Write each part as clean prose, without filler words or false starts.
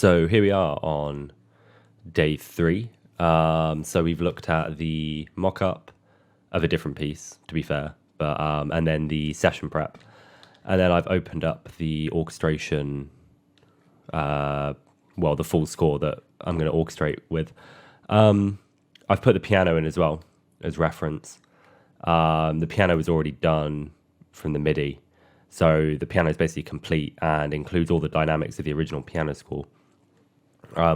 So here we are on day 3. So we've looked at the mock-up of a different piece, to be fair, but and then the session prep, and then I've opened up the orchestration, the full score that I'm going to orchestrate with. I've put the piano in as well as reference. The piano is already done from the MIDI, so the piano is basically complete and includes all the dynamics of the original piano score,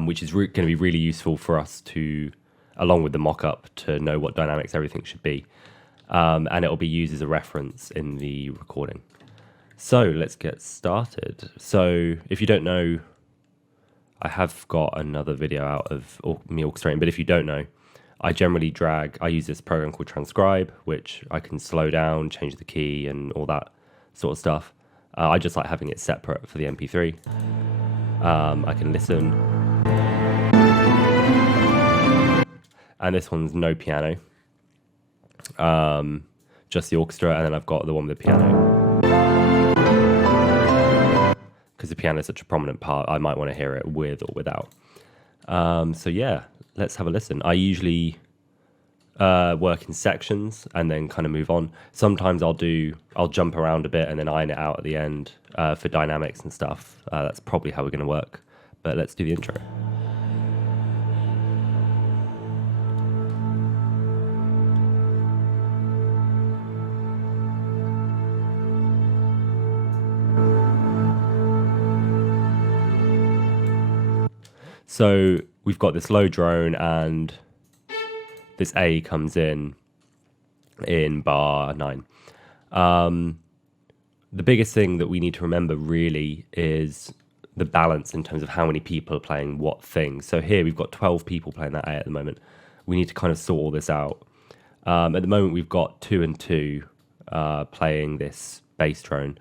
which is going to be really useful for us to, along with the mock-up, to know what dynamics everything should be. And it will be used as a reference in the recording. So let's get started. So if you don't know, I have got another video out of me orchestrating, but if you don't know, I use this program called Transcribe, which I can slow down, change the key and all that sort of stuff. I just like having it separate for the MP3. I can listen. And this one's no piano. Just the orchestra, and then I've got the one with the piano. Because the piano is such a prominent part, I might want to hear it with or without. So yeah, let's have a listen. I usually work in sections and then kind of move on. Sometimes I'll jump around a bit and then iron it out at the end for dynamics and stuff. That's probably how we're going to work. But let's do the intro. So we've got this low drone, and this A comes in bar 9. The biggest thing that we need to remember really is the balance in terms of how many people are playing what thing. So here we've got 12 people playing that A at the moment. We need to kind of sort all this out. At the moment we've got 2 and 2 playing this bass drone.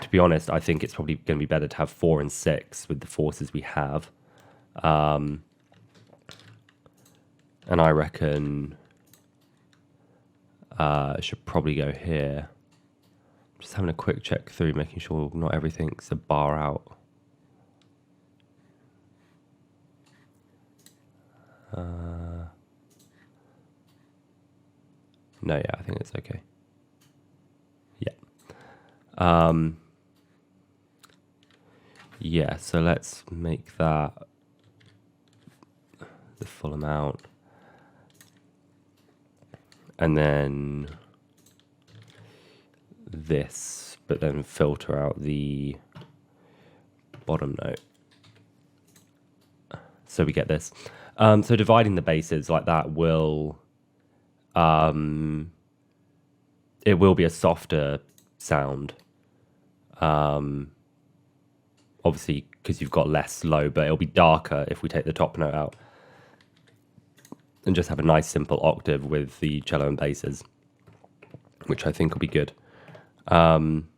To be honest, I think it's probably going to be better to have 4 and 6 with the forces we have. And I reckon I should probably go here. Just having a quick check through, making sure not everything's a bar out. No, yeah, I think it's okay. Yeah. Yeah, so let's make that the full amount, and then this, but then filter out the bottom note, so we get this. So dividing the basses like that will it will be a softer sound, obviously because you've got less low, but it'll be darker if we take the top note out and just have a nice simple octave with the cello and basses, which I think will be good. And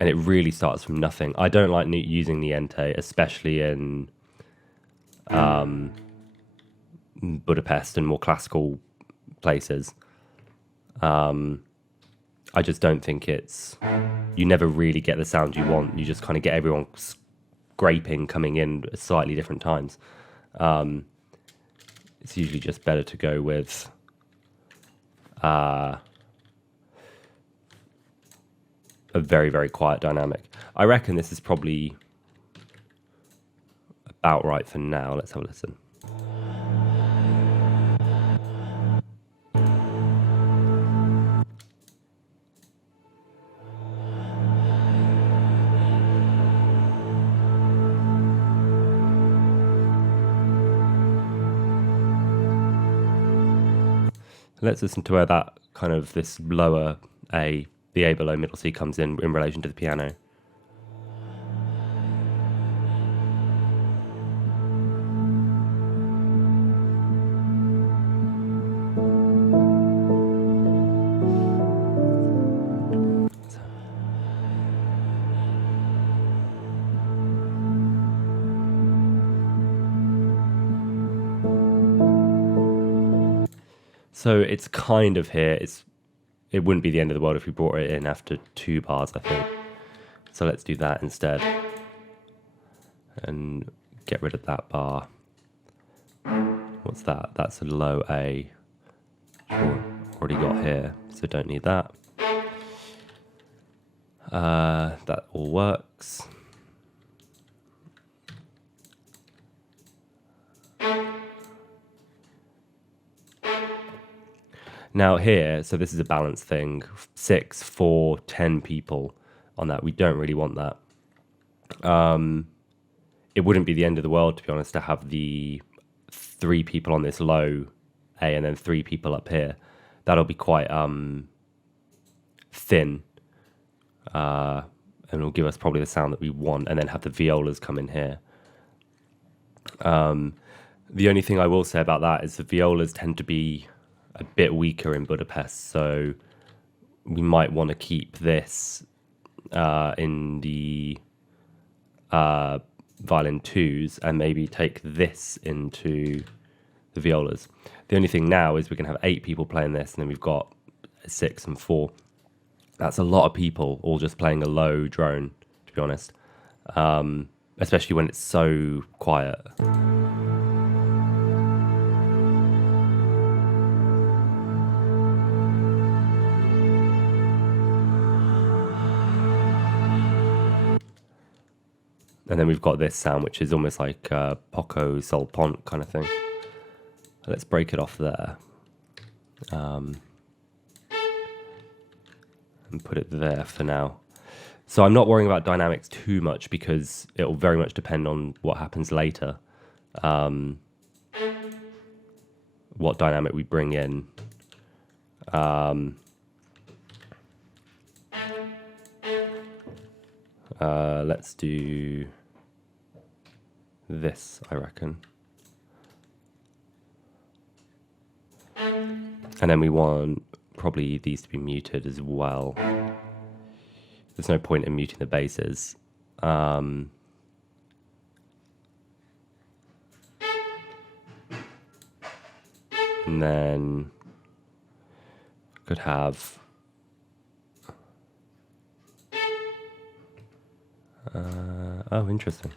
it really starts from nothing. I don't like using niente, especially in Budapest and more classical places. I just don't think you never really get the sound you want. You just kind of get everyone scraping coming in at slightly different times. It's usually just better to go with a very, very quiet dynamic. I reckon this is probably about right for now. Let's have a listen. Let's listen to where that kind of this lower A, the A below middle C comes in relation to the piano. So it's kind of here. It wouldn't be the end of the world if we brought it in after 2 bars, I think. So let's do that instead. And get rid of that bar. What's that? That's a low A. Already got here, so don't need that. That all works. Now here, so this is a balance thing, 6, 4, 10 people on that. We don't really want that. It wouldn't be the end of the world, to be honest, to have the 3 people on this low A and then 3 people up here. That'll be quite thin, and it'll give us probably the sound that we want, and then have the violas come in here. The only thing I will say about that is the violas tend to be a bit weaker in Budapest, so we might want to keep this in the violin 2s and maybe take this into the violas. The only thing now is we can have 8 people playing this, and then we've got 6 and 4. That's a lot of people all just playing a low drone, to be honest, especially when it's so quiet. And then we've got this sound, which is almost like poco sol pont kind of thing. Let's break it off there. And put it there for now. So I'm not worrying about dynamics too much because it will very much depend on what happens later. What dynamic we bring in. Let's do this, I reckon. And then we want probably these to be muted as well. There's no point in muting the basses. And then could have oh, interesting.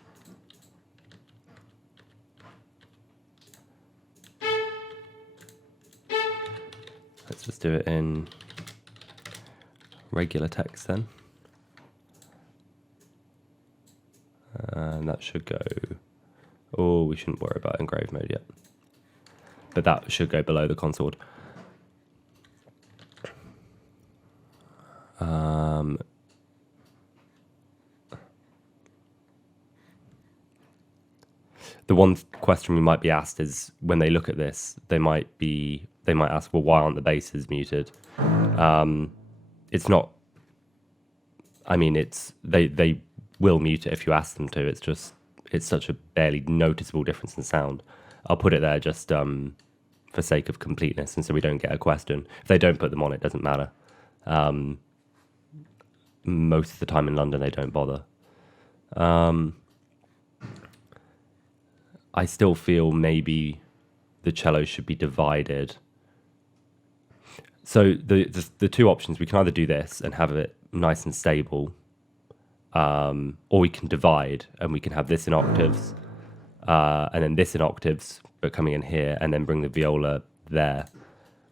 Let's just do it in regular text then. And that should go... Oh, we shouldn't worry about engrave mode yet. But that should go below the console. The one question we might be asked is when they look at this, they might ask, well, why aren't the basses muted? It's not. I mean, they will mute it if you ask them to. It's such a barely noticeable difference in sound. I'll put it there just for sake of completeness, and so we don't get a question. If they don't put them on, it doesn't matter. Most of the time in London, they don't bother. I still feel maybe the cello should be divided. So the 2 options, we can either do this and have it nice and stable, or we can divide and we can have this in octaves, and then this in octaves, but coming in here, and then bring the viola there,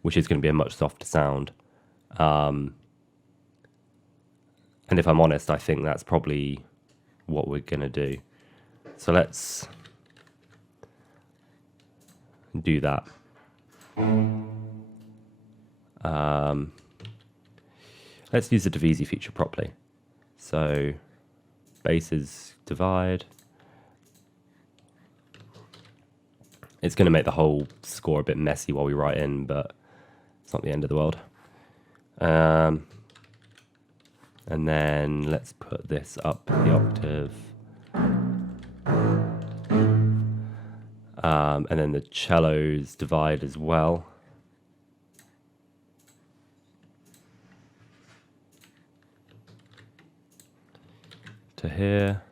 which is going to be a much softer sound. And if I'm honest, I think that's probably what we're going to do. So let's do that. Let's use the Divisi feature properly. So basses divide. It's going to make the whole score a bit messy while we write in, but it's not the end of the world. And then let's put this up the octave. And then the cellos divide as well. To here.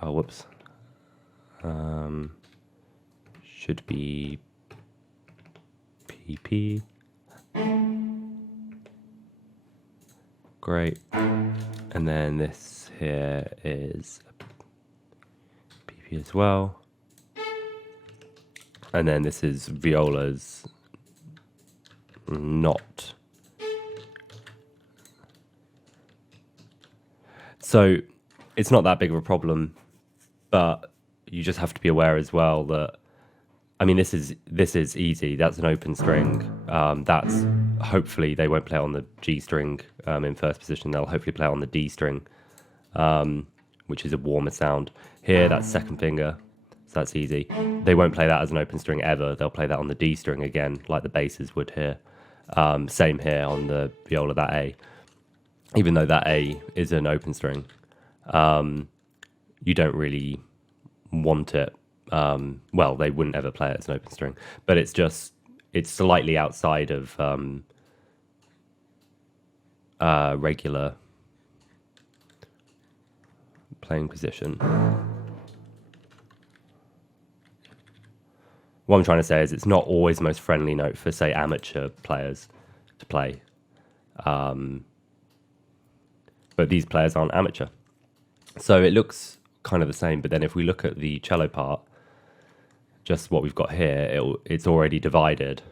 Oh, whoops. should be PP. Great. And then this here is PP as well. And then this is violas not. So it's not that big of a problem, but you just have to be aware as well that, I mean, this is easy. That's an open string. That's hopefully they won't play it on the G string in first position. They'll hopefully play it on the D string, which is a warmer sound. Here, that's second finger, so that's easy. They won't play that as an open string ever. They'll play that on the D string again, like the basses would here. Same here on the viola, that A. Even though that A is an open string, you don't really want it. Well, they wouldn't ever play it as an open string, but it's slightly outside of regular playing position. What I'm trying to say is it's not always the most friendly note for, say, amateur players to play. But these players aren't amateur. So it looks kind of the same, but then if we look at the cello part, just what we've got here, it's already divided.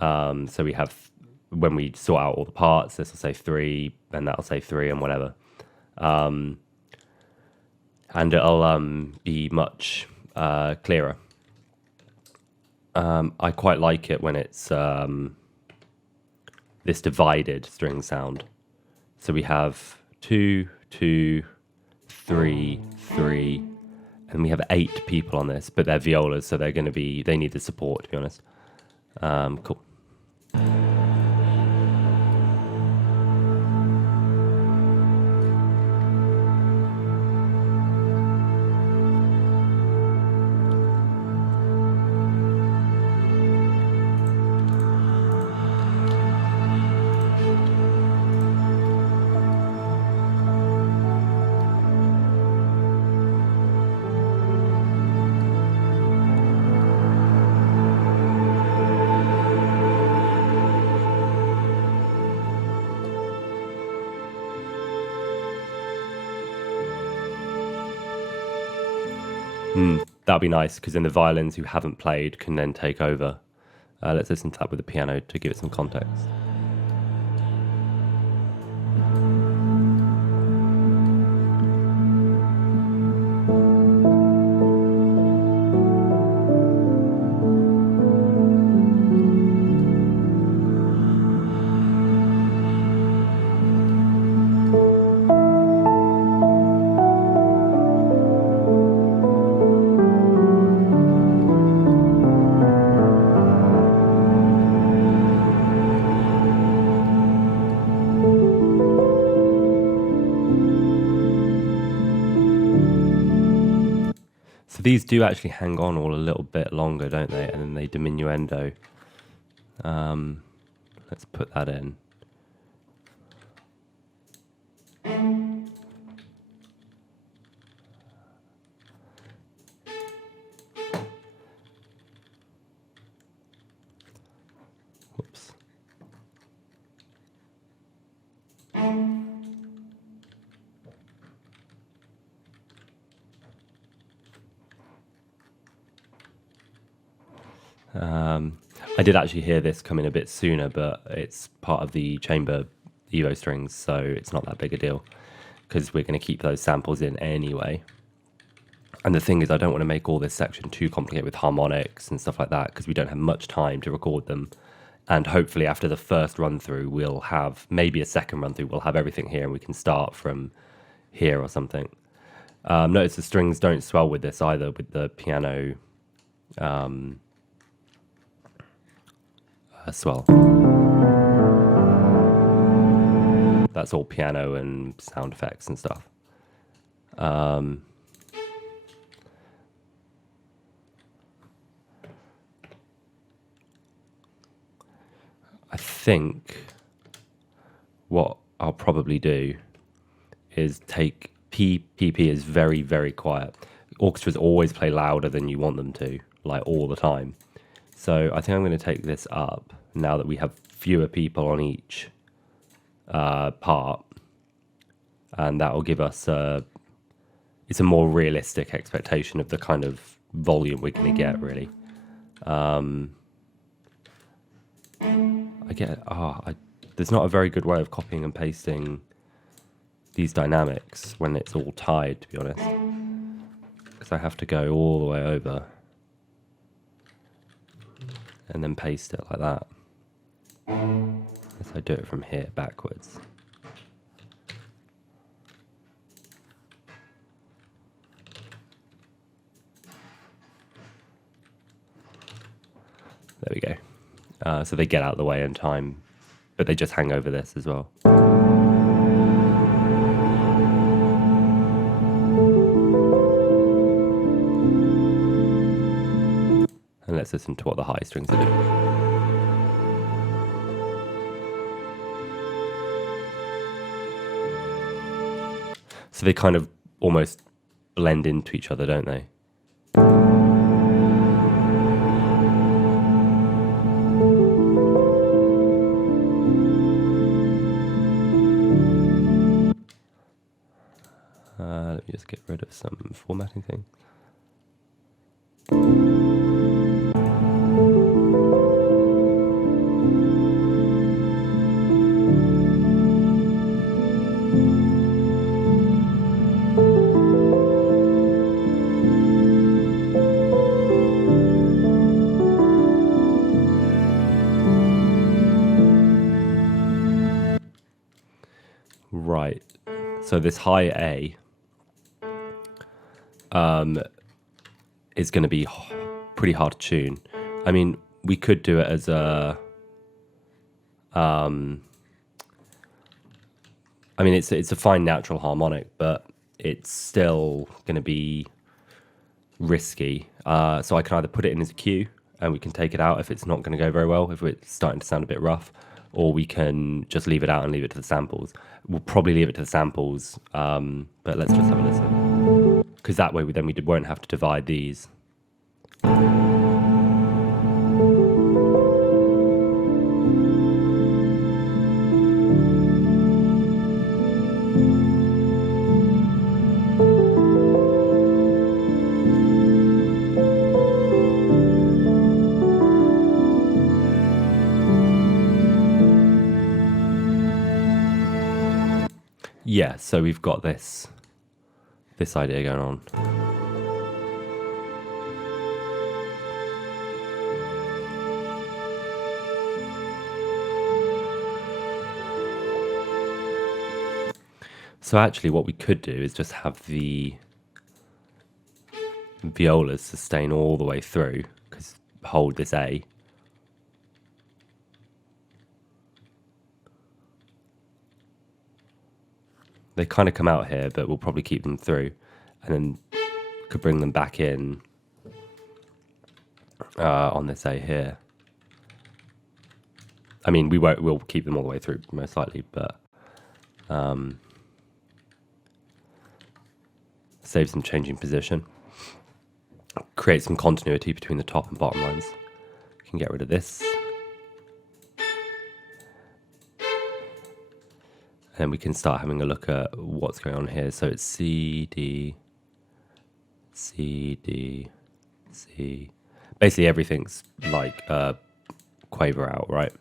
So we have, when we sort out all the parts, this will say 3, and that'll say 3, and whatever. And it'll be much clearer. I quite like it when it's this divided string sound. So we have 2, 2, 3, 3, and we have 8 people on this, but they're violas, so they need the support, to be honest. Cool. That'll be nice, because then the violins who haven't played can then take over. Let's listen to that with the piano to give it some context. These do actually hang on all a little bit longer, don't they? And then they diminuendo. Let's put that in. Whoops. I did actually hear this come in a bit sooner, but it's part of the chamber Evo strings, so it's not that big a deal, because we're going to keep those samples in anyway. And the thing is, I don't want to make all this section too complicated with harmonics and stuff like that, because we don't have much time to record them. And hopefully after the first run through, we'll have, maybe a second run through, we'll have everything here and we can start from here or something. Notice the strings don't swell with this either, with the piano swell. That's all piano and sound effects and stuff. I think what I'll probably do is take PP is very, very quiet. Orchestras always play louder than you want them to. like all the time. So I think I'm going to take this up now that we have fewer people on each part, and that will give us it's a more realistic expectation of the kind of volume we're going to get, really. There's not a very good way of copying and pasting these dynamics when it's all tied, to be honest, because I have to go all the way over and then paste it like that. As I do it from here backwards. There we go. So they get out of the way in time, but they just hang over this as well. And let's listen to what the high strings are doing. So they kind of almost blend into each other, don't they? Let me just get rid of some formatting things. Right, so this high A is going to be pretty hard to tune. I mean, we could do it as a... I mean, it's a fine natural harmonic, but it's still going to be risky. So I can either put it in as a cue, and we can take it out if it's not going to go very well, if it's starting to sound a bit rough, or we can just leave it out and leave it to the samples. We'll probably leave it to the samples, but let's just have a listen. Because that way we won't have to divide these. Yeah, so we've got this idea going on. So actually what we could do is just have the violas sustain all the way through, because hold this A. They kind of come out here, but we'll probably keep them through, and then could bring them back in on this A here. I mean, we'll keep them all the way through, most likely, but save some changing position. Create some continuity between the top and bottom lines. We can get rid of this. And we can start having a look at what's going on here. So it's C, D, C, D, C. Basically everything's like quaver out, right?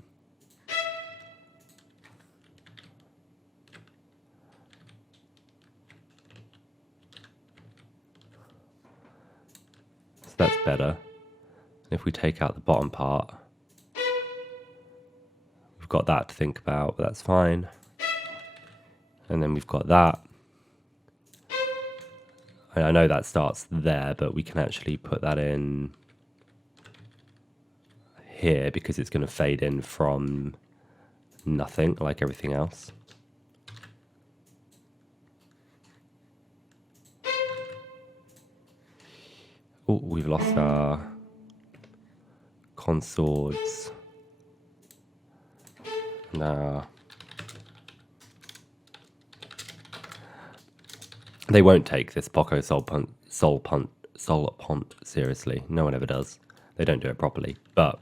So that's better. If we take out the bottom part, we've got that to think about, but that's fine. And then we've got that. I know that starts there, but we can actually put that in here because it's going to fade in from nothing like everything else. Oh, we've lost our consorts. Now they won't take this Poco Sol sol pont seriously. No one ever does. They don't do it properly, but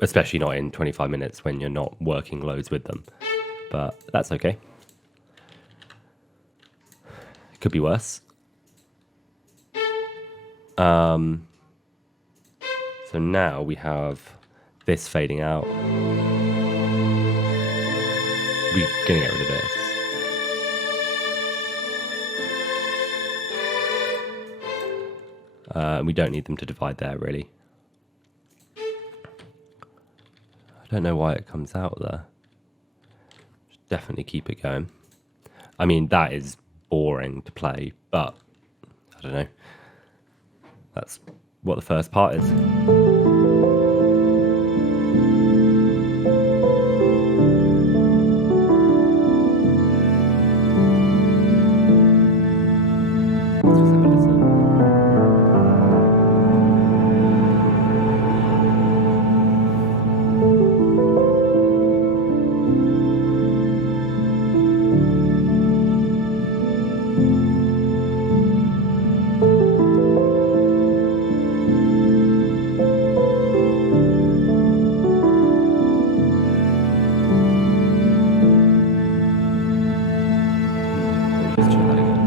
especially not in 25 minutes when you're not working loads with them. But that's okay. It could be worse. So now we have this fading out. We're gonna get rid of this. We don't need them to divide there, really. I don't know why it comes out there. Should definitely keep it going. I mean, that is boring to play, but I don't know. That's what the first part is. Let's just have a listen. Let's try that again.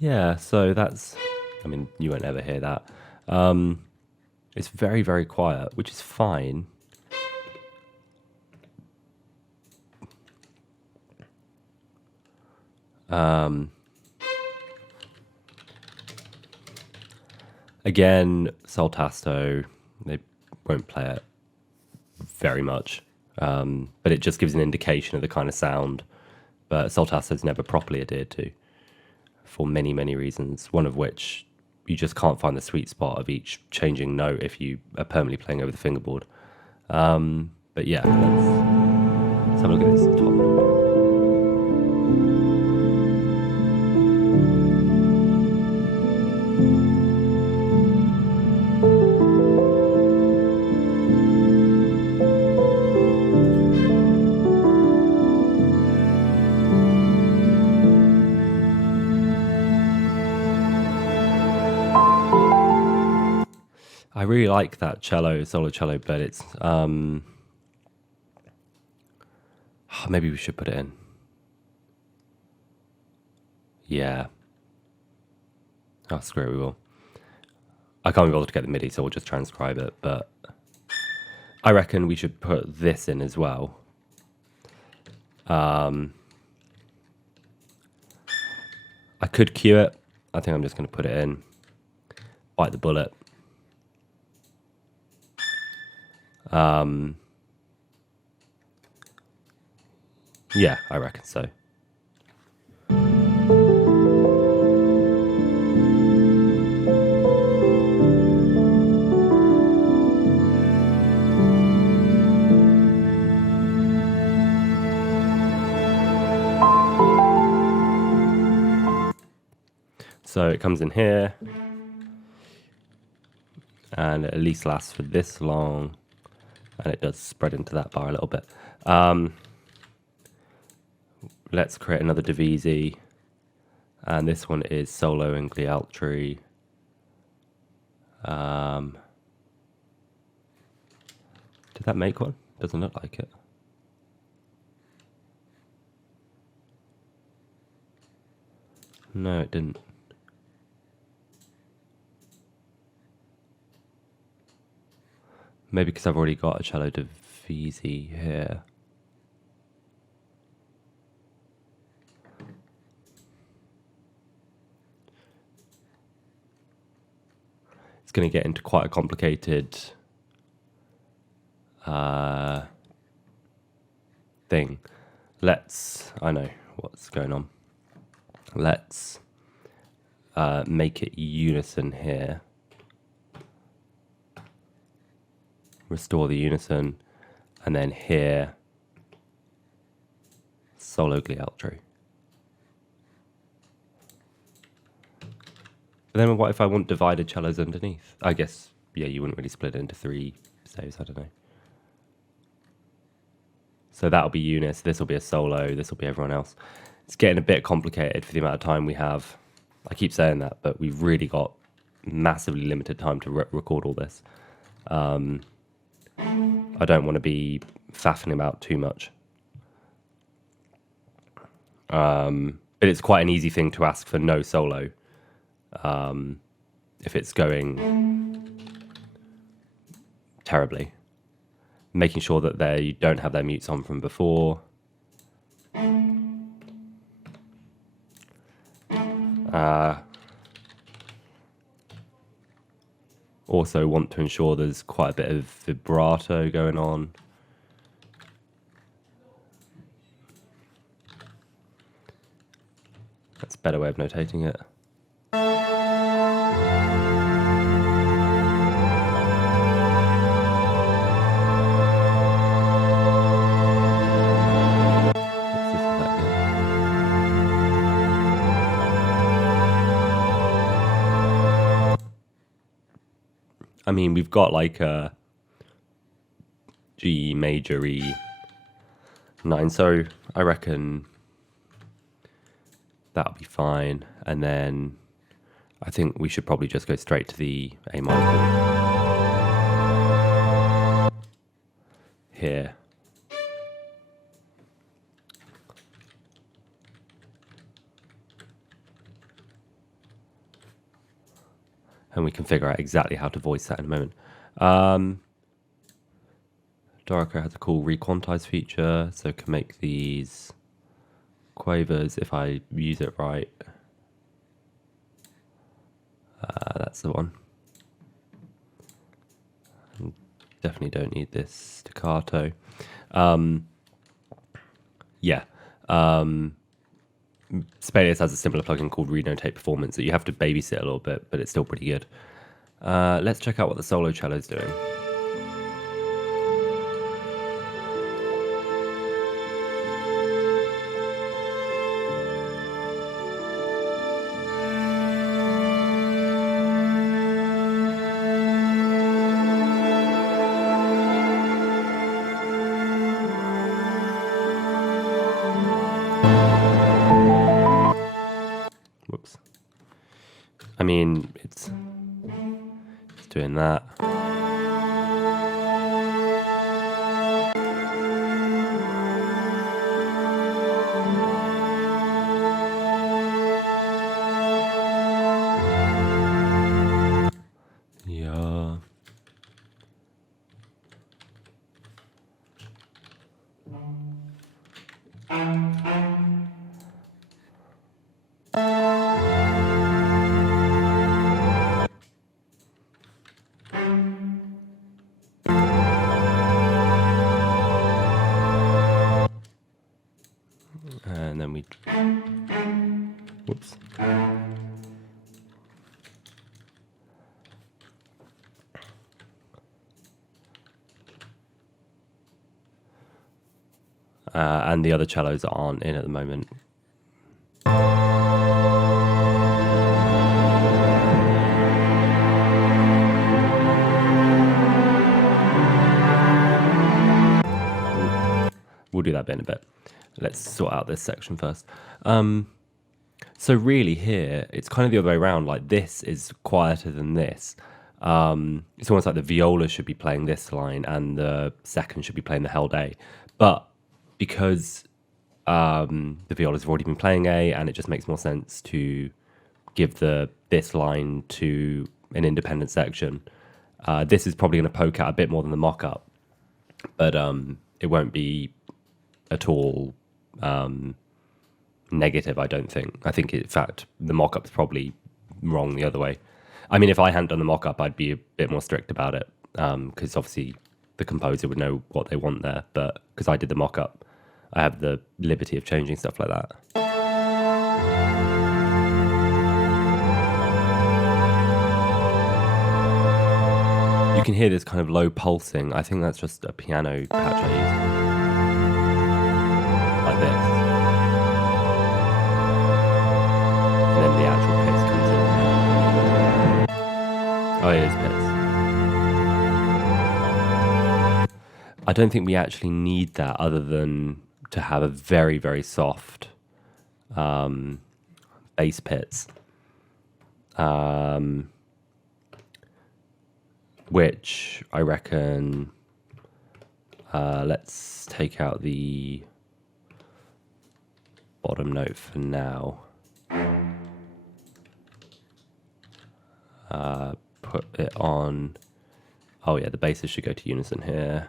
Yeah, so that's, I mean, you won't ever hear that. It's very, very quiet, which is fine. Again, sol tasto, they won't play it very much, but it just gives an indication of the kind of sound. But sol tasto is never properly adhered to for many, many reasons, one of which you just can't find the sweet spot of each changing note if you are permanently playing over the fingerboard. But yeah, let's have a look at this top note. I really like that solo cello, but it's maybe we should put it in. Yeah. Oh, screw it, we will. I can't be bothered to get the MIDI, so we'll just transcribe it, but I reckon we should put this in as well. I could cue it. I think I'm just going to put it in. Bite the bullet. Yeah, I reckon so. So it comes in here, and it at least lasts for this long, and it does spread into that bar a little bit. Let's create another divisi, and this one is solo and gli altri. Did that make one? Doesn't look like it. No, it didn't. Maybe because I've already got a cello divisi here. It's going to get into quite a complicated thing. I know what's going on. Let's make it unison here. Restore the unison, and then here, solo gli altro. But then what if I want divided cellos underneath? I guess, yeah, you wouldn't really split it into 3 staves, I don't know. So that'll be Eunice, this will be a solo, this will be everyone else. It's getting a bit complicated for the amount of time we have. I keep saying that, but we've really got massively limited time to record all this. I don't want to be faffing about too much. But it's quite an easy thing to ask for no solo. If it's going terribly. Making sure that they don't have their mutes on from before. Also want to ensure there's quite a bit of vibrato going on. That's a better way of notating it. I mean, we've got like a G major E9, so I reckon that'll be fine. And then I think we should probably just go straight to the A minor chord here. And we can figure out exactly how to voice that in a moment. Dorico has a cool requantize feature, so can make these quavers if I use it right. That's the one. Definitely don't need this staccato. Sibelius has a similar plugin called Renotate Performance that you have to babysit a little bit, but it's still pretty good. Let's check out what the solo cello's doing. Whoops. I mean, it's doing that. Yeah. And then we, whoops. And the other cellos aren't in at the moment. We'll do that bit in a bit. Let's sort out this section first. So really here, it's kind of the other way around. Like this is quieter than this, It's almost like the viola should be playing this line and the second should be playing the held A. But because the viola's have already been playing A, and it just makes more sense to give this line to an independent section. This is probably going to poke out a bit more than the mock-up, but it won't be at all negative, I don't think. I think, in fact, the mock-up's probably wrong the other way. I mean, if I hadn't done the mock-up, I'd be a bit more strict about it, because obviously the composer would know what they want there, but because I did the mock-up, I have the liberty of changing stuff like that. You can hear this kind of low pulsing. I think that's just a piano patch I use. Like this. And then the actual pitch comes in. Oh, it is pitch. I don't think we actually need that other than to have a very, very soft bass pits. Which I reckon, let's take out the bottom note for now. Put it on. Oh yeah, the basses should go to unison here.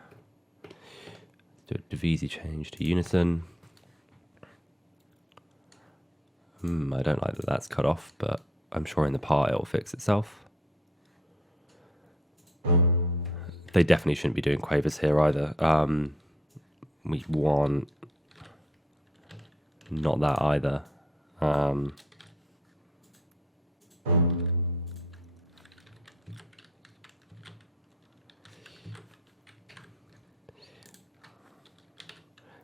Do a Divisi change to unison. I don't like that that's cut off, but I'm sure in the part it'll fix itself. They definitely shouldn't be doing quavers here either. We want not that either.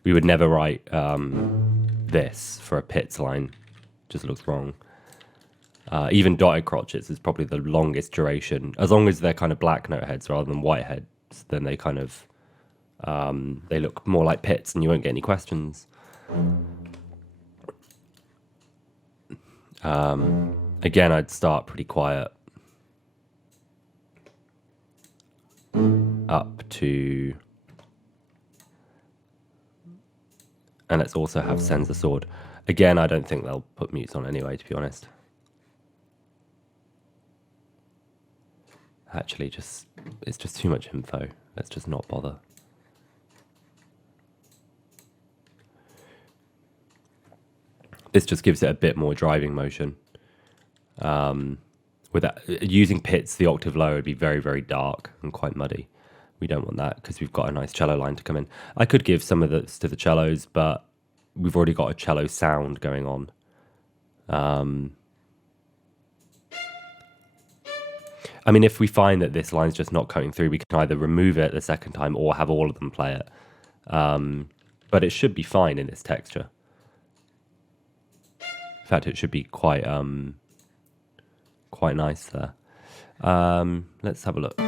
We would never write this for a pits line. Just looks wrong. Even dotted crotchets is probably the longest duration. As long as they're kind of black note heads rather than white heads, then they kind of they look more like pits, and you won't get any questions. Again, I'd start pretty quiet up to, and let's also have Senza Sword. Again, I don't think they'll put mutes on anyway, to be honest. Actually, it's just too much info. Let's just not bother. This just gives it a bit more driving motion. Using pits the octave lower would be very, very dark and quite muddy. We don't want that because we've got a nice cello line to come in. I could give some of this to the cellos, but we've already got a cello sound going on. I mean, if we find that this line's just not coming through, we can either remove it the second time or have all of them play it. But it should be fine in this texture. In fact, it should be quite nice there. Let's have a look.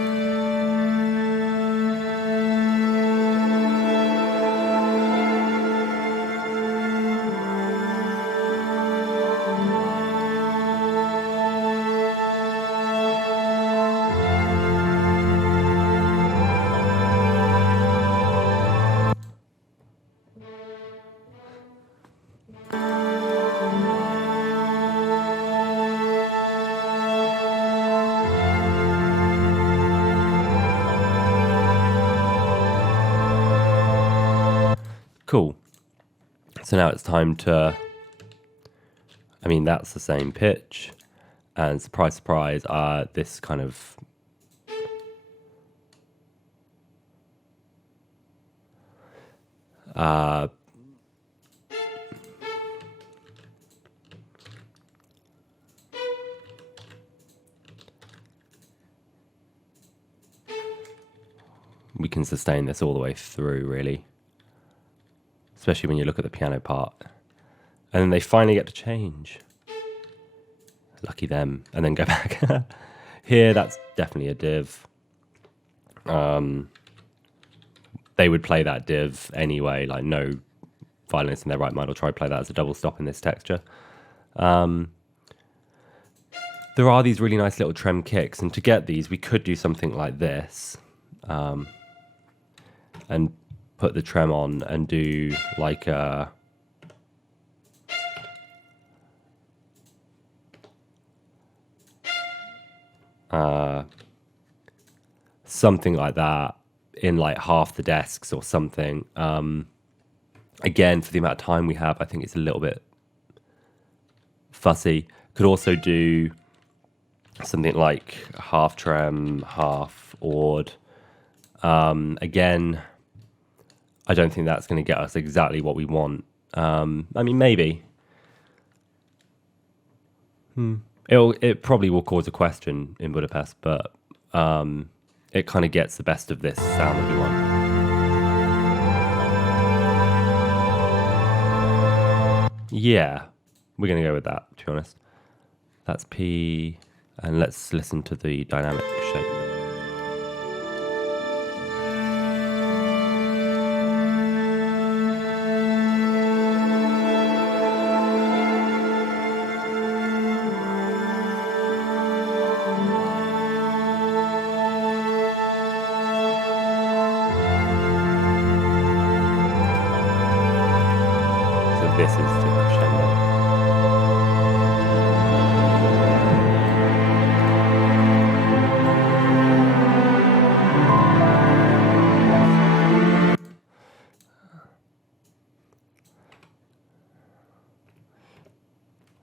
Cool. So now it's time to, I mean, that's the same pitch, and surprise, surprise, this kind of we can sustain this all the way through, really. Especially when you look at the piano part. And then they finally get to change. Lucky them. And then go back. Here, that's definitely a div. They would play that div anyway. Like, no violinist in their right mind will try to play that as a double stop in this texture. there are these really nice little trem kicks, and to get these, we could do something like this, and put the trem on and do like a something like that in like half the desks or something. Again, for the amount of time we have, I think it's a little bit fussy. Could also do something like half trem, half ord. Again, I don't think that's going to get us exactly what we want. I mean, maybe. It probably will cause a question in Budapest, but it kind of gets the best of this sound that we want. Yeah, we're going to go with that, to be honest. That's P, and let's listen to the dynamic shape. This is the crescendo.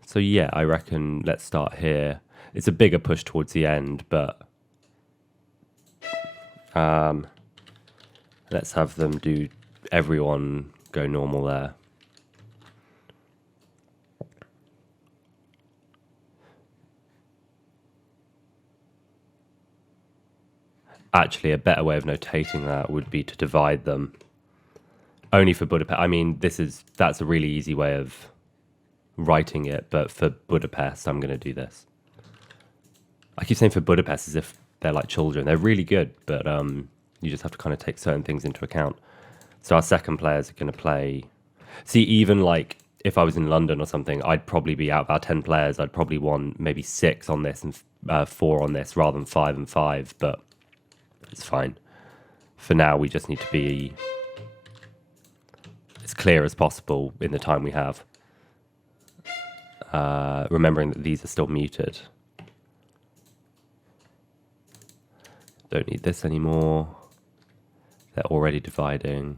So yeah, I reckon let's start here. It's a bigger push towards the end, but let's have them do everyone go normal there. Actually, a better way of notating that would be to divide them. Only for Budapest. I mean, that's a really easy way of writing it, but for Budapest, I'm going to do this. I keep saying for Budapest as if they're like children. They're really good, but you just have to kind of take certain things into account. So our second players are going to play. See, even like if I was in London or something, I'd probably be out of our 10 players. I'd probably want maybe 6 on this and 4 on this rather than 5 and 5, but it's fine. For now, we just need to be as clear as possible in the time we have. Remembering that these are still muted. Don't need this anymore. They're already dividing.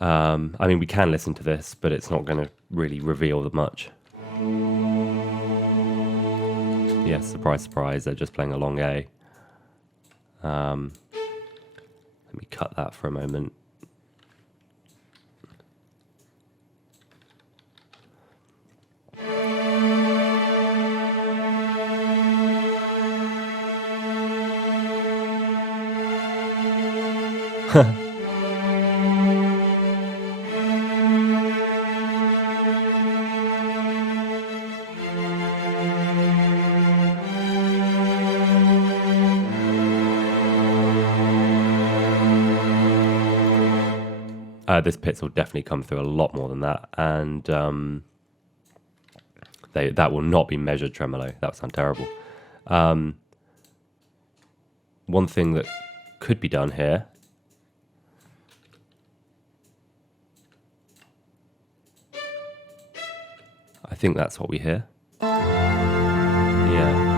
I mean, we can listen to this, but it's not going to really reveal much. Yes, surprise, surprise, they're just playing a long A. Let me cut that for a moment. This pits will definitely come through a lot more than that, and that will not be measured tremolo. That would sound terrible. One thing that could be done here I think that's what we hear. Yeah.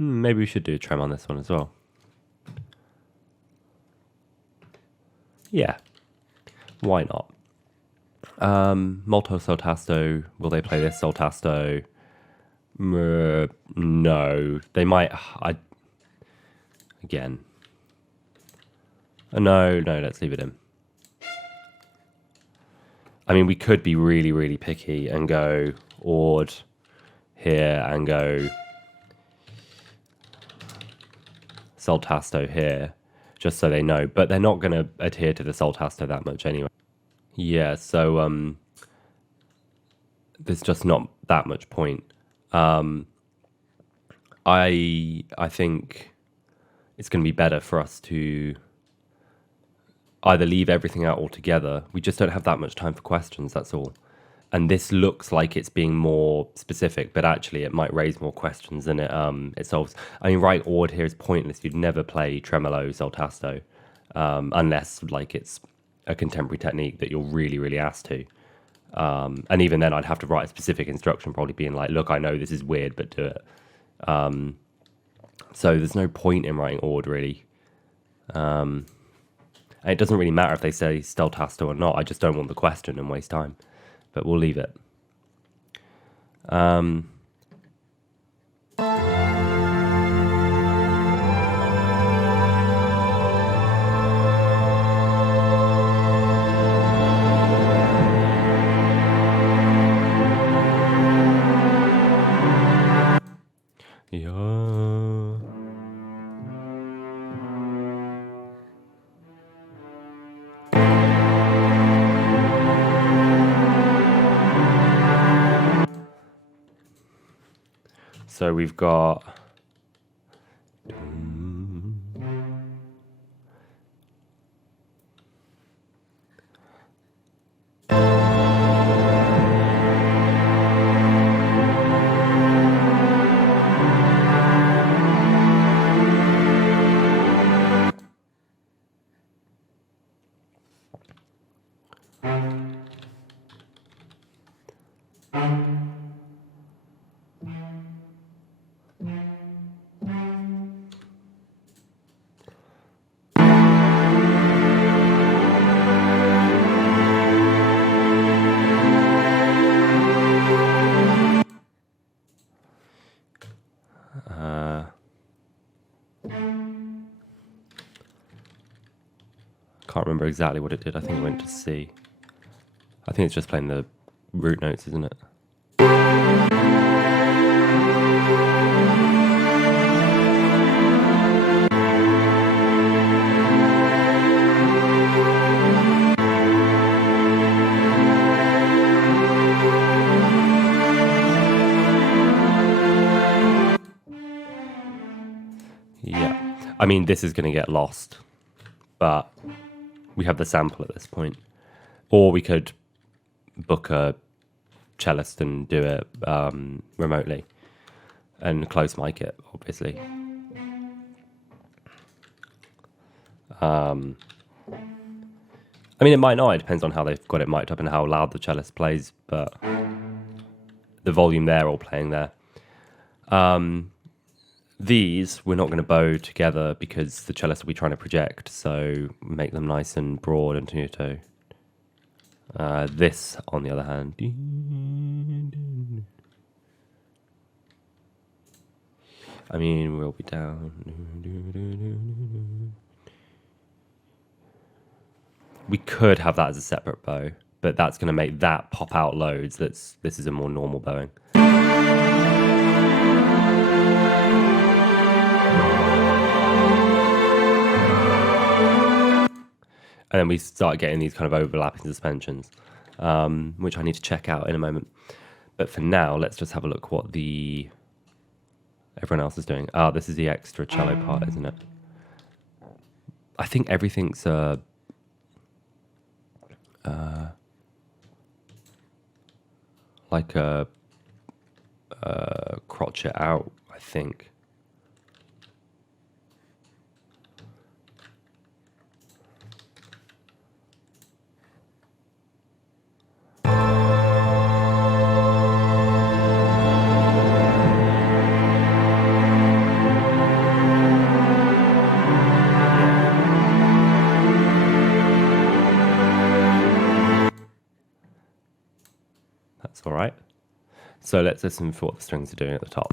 Maybe we should do a trem on this one as well. Yeah, why not? Molto sol tasto. Will they play this sol tasto? No, they might. Again. No, let's leave it in. I mean, we could be really, really picky and go ord here and go saltasto here, just so they know. But they're not going to adhere to the saltasto that much anyway. Yeah, so there's just not that much point. I think it's going to be better for us to either leave everything out altogether. We just don't have that much time for questions, that's all. And this looks like it's being more specific, but actually it might raise more questions than it solves. I mean, right chord here is pointless. You'd never play tremolo saltasto unless like it's a contemporary technique that you're really, really asked to. And even then I'd have to write a specific instruction, probably being like, look, I know this is weird, but do it. So there's no point in writing chord really. And it doesn't really matter if they say saltasto or not. I just don't want the question and waste time. But we'll leave it. So we've got can't remember exactly what it did. I think it went to C. I think it's just playing the root notes, isn't it? Yeah. I mean, this is going to get lost, but we have the sample at this point. Or we could book a cellist and do it remotely and close mic it, obviously. I mean, it might not. It depends on how they've got it mic'd up and how loud the cellist plays, but the volume they're all playing there. These we're not going to bow together because the cellist will be trying to project, so make them nice and broad and tenuto. This, on the other hand, I mean, we'll be down. We could have that as a separate bow, but that's going to make that pop out loads. This is a more normal bowing. And then we start getting these kind of overlapping suspensions, which I need to check out in a moment. But for now, let's just have a look what everyone else is doing. This is the extra cello part, isn't it? I think everything's like a crotchet out, I think. That's all right. So let's listen for what the strings are doing at the top.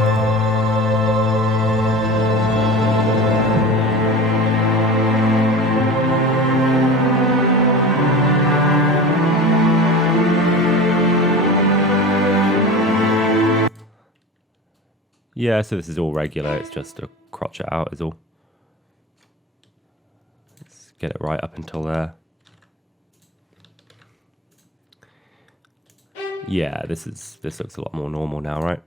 Yeah, so this is all regular. It's just a crotchet out is all. get it right up until there. Yeah, this looks a lot more normal now, right?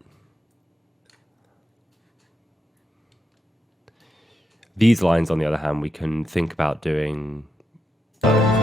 These lines, on the other hand, we can think about doing both.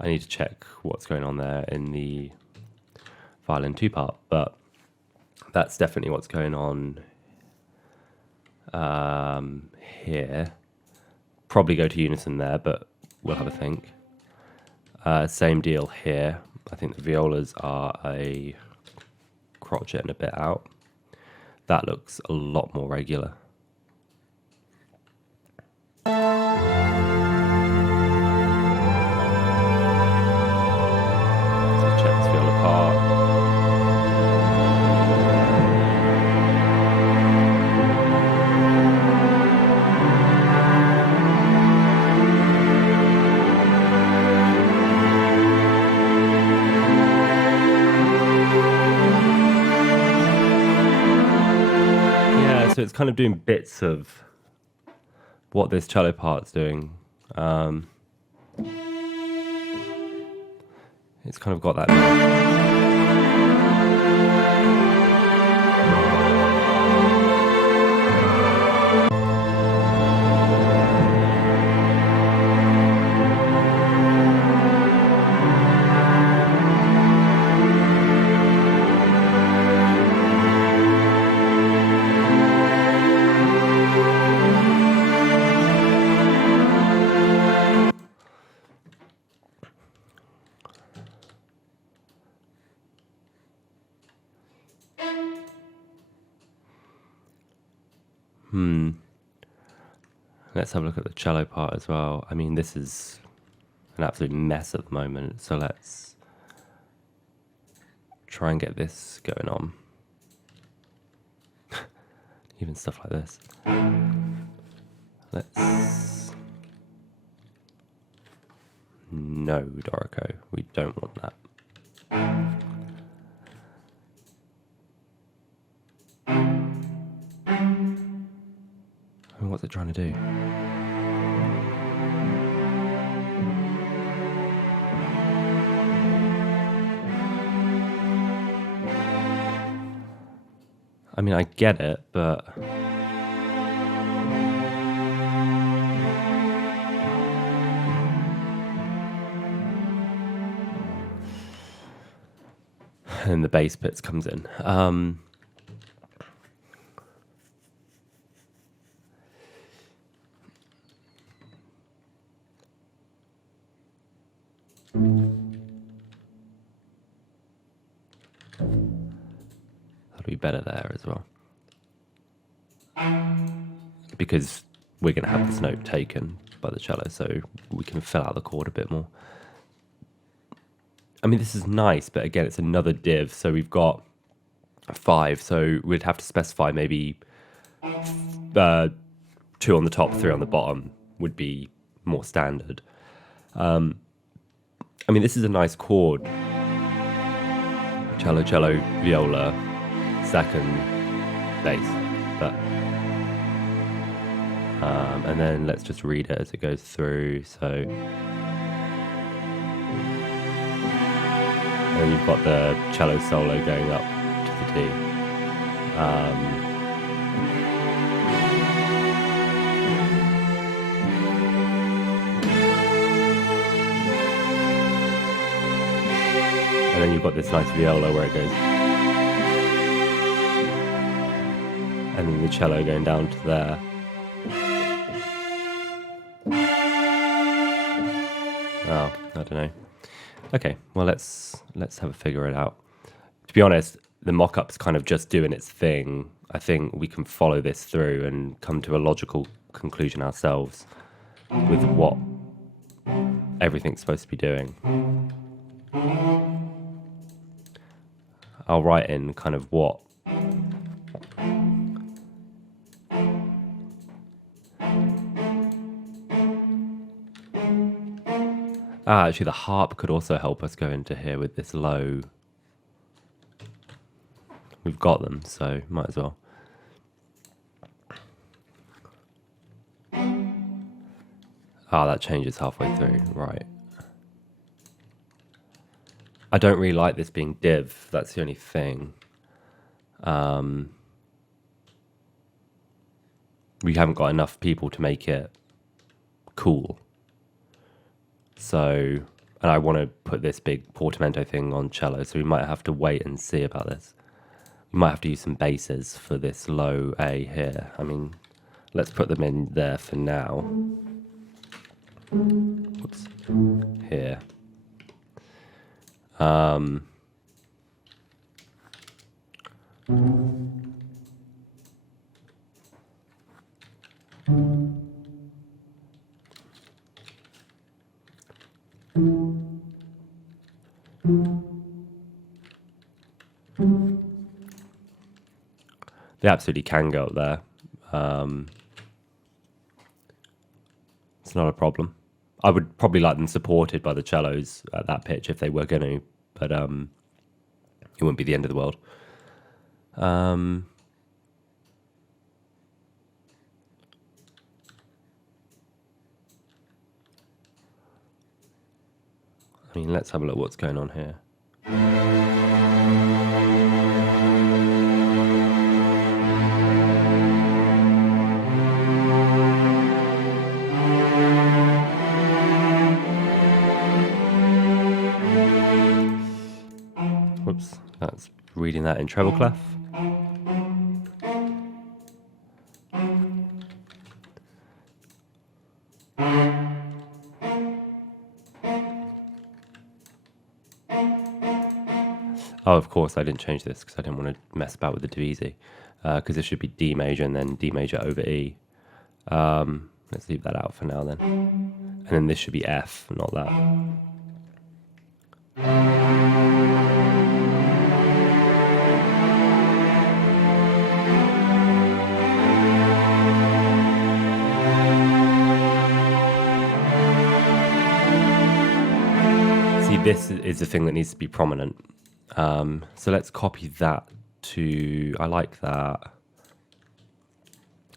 I need to check what's going on there in the violin 2 part, but that's definitely what's going on here. Probably go to unison there, but we'll have a think. Same deal here. I think the violas are a crotchet and a bit out. That looks a lot more regular. So it's kind of doing bits of what this cello part's doing. It's kind of got that now. Let's have a look at the cello part as well. I mean, this is an absolute mess at the moment, so let's try and get this going on. Even stuff like this. Let's... No, Dorico, we don't want that. What's it trying to do? I mean, I get it, but... and the bass bits comes in. That'll be better there as well, because we're going to have this note taken by the cello, so we can fill out the chord a bit more. I mean, this is nice, but again, it's another div, so we've got a 5, so we'd have to specify maybe 2 on the top, 3 on the bottom would be more standard. I mean, this is a nice chord. Cello, cello, viola, second, bass. But and then let's just read it as it goes through. So, and then you've got the cello solo going up to the D. And then you've got this nice viola where it goes. And then the cello going down to there. Oh, I don't know. Okay, well let's have a figure it out. To be honest, the mock-up's kind of just doing its thing. I think we can follow this through and come to a logical conclusion ourselves with what everything's supposed to be doing. I'll write in kind of what actually the harp could also help us go into here with this low. We've got them, so might as well. That changes halfway through, right. I don't really like this being div, that's the only thing. We haven't got enough people to make it cool. So, and I want to put this big portamento thing on cello, so we might have to wait and see about this. We might have to use some basses for this low A here. I mean, let's put them in there for now. Whoops. Here. They absolutely can go up there. It's not a problem. I would probably like them supported by the cellos at that pitch if they were going to, but it wouldn't be the end of the world. I mean, let's have a look what's going on here. Whoops, that's reading that in treble clef. Oh, of course, I didn't change this because I didn't want to mess about with the divisi. Because this should be D major and then D major over E. Let's leave that out for now then. And then this should be F, not that. See, this is the thing that needs to be prominent. So let's copy that to, I like that.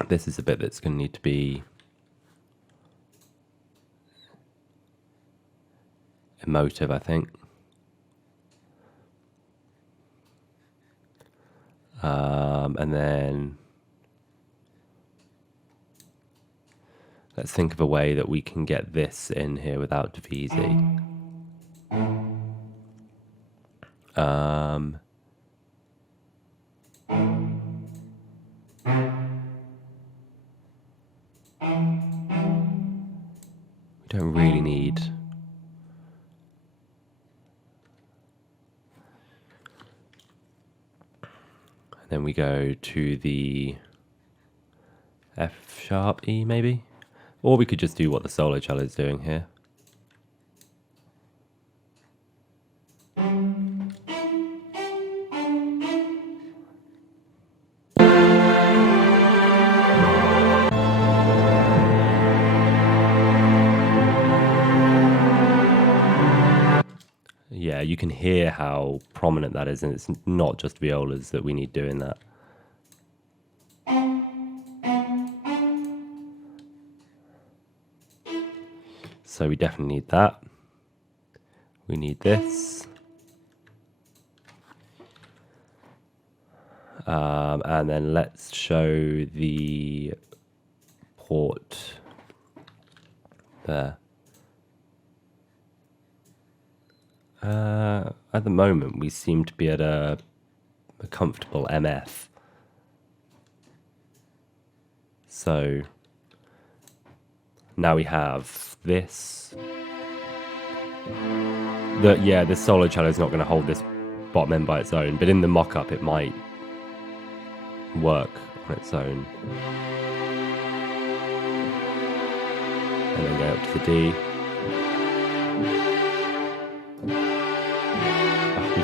This is a bit that's going to need to be emotive, I think. And then let's think of a way that we can get this in here without divisi. We don't really need. And then we go to the F sharp E maybe, or we could just do what the solo cello is doing here. Yeah, you can hear how prominent that is, and it's not just violas that we need doing that. So we definitely need that. We need this. And then let's show the port there. At the moment, we seem to be at a comfortable MF. So now we have this. The solo cello is not going to hold this bottom end by its own, but in the mock-up it might work on its own. And then go up to the D.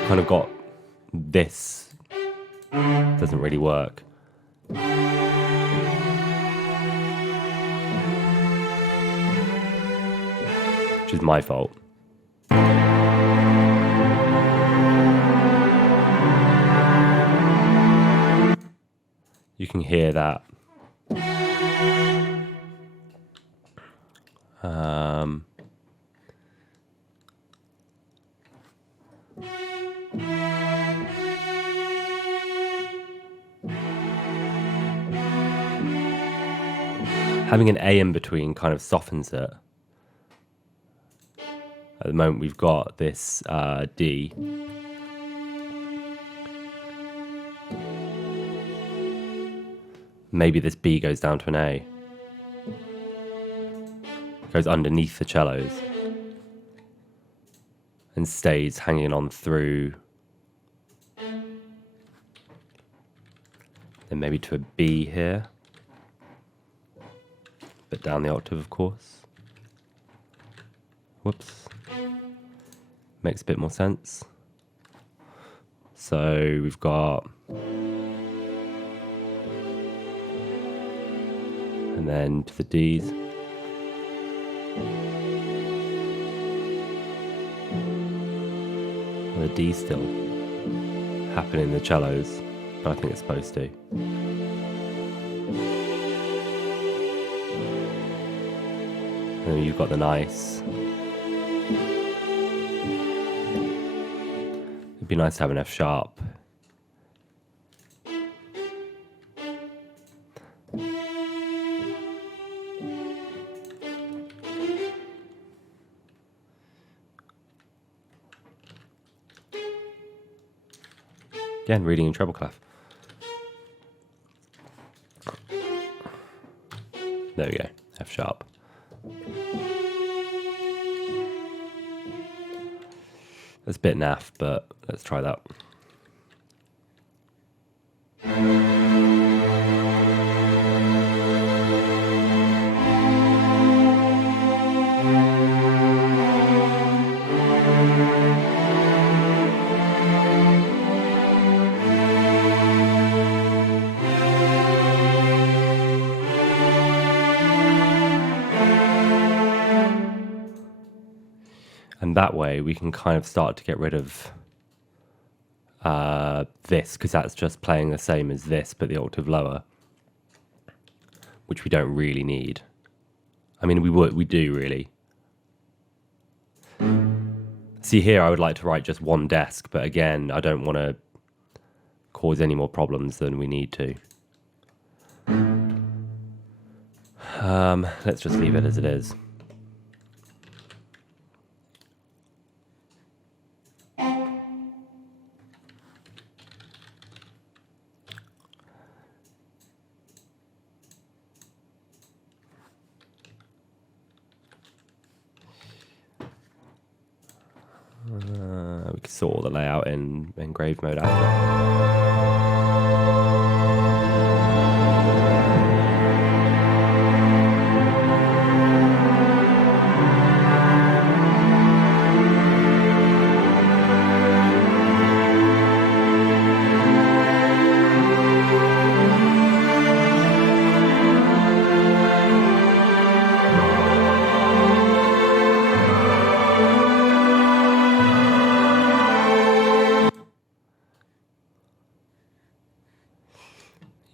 we've kind of got this doesn't really work. Which is my fault. You can hear that. Having an A in between kind of softens it. At the moment we've got this D. Maybe this B goes down to an A. Goes underneath the cellos. And stays hanging on through. Then maybe to a B here. But down the octave, of course. Whoops. Makes a bit more sense. So we've got... And then to the Ds. The D still happening in the cellos, but I think it's supposed to. And then you've got the nice. It'd be nice to have an F sharp. Again, reading in treble clef. There we go, F sharp. That's a bit naff, but let's try that. And that way we can kind of start to get rid of this, because that's just playing the same as this, but the octave lower, which we don't really need. I mean, we do really. See here, I would like to write just one desk, but again, I don't want to cause any more problems than we need to. Let's just leave it as it is. We can sort all the layout in engrave mode after.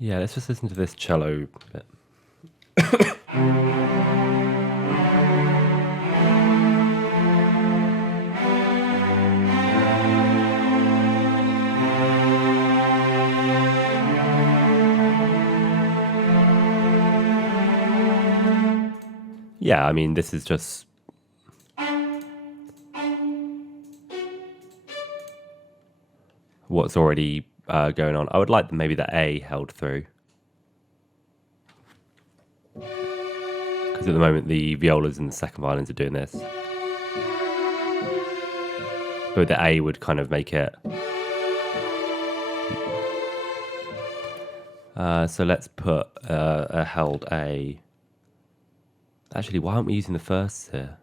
Yeah, let's just listen to this cello bit. Yeah, I mean, this is just... what's already going on. I would like maybe the A held through. Because at the moment the violas and the second violins are doing this. But the A would kind of make it... so let's put a held A. Actually, why aren't we using the firsts here?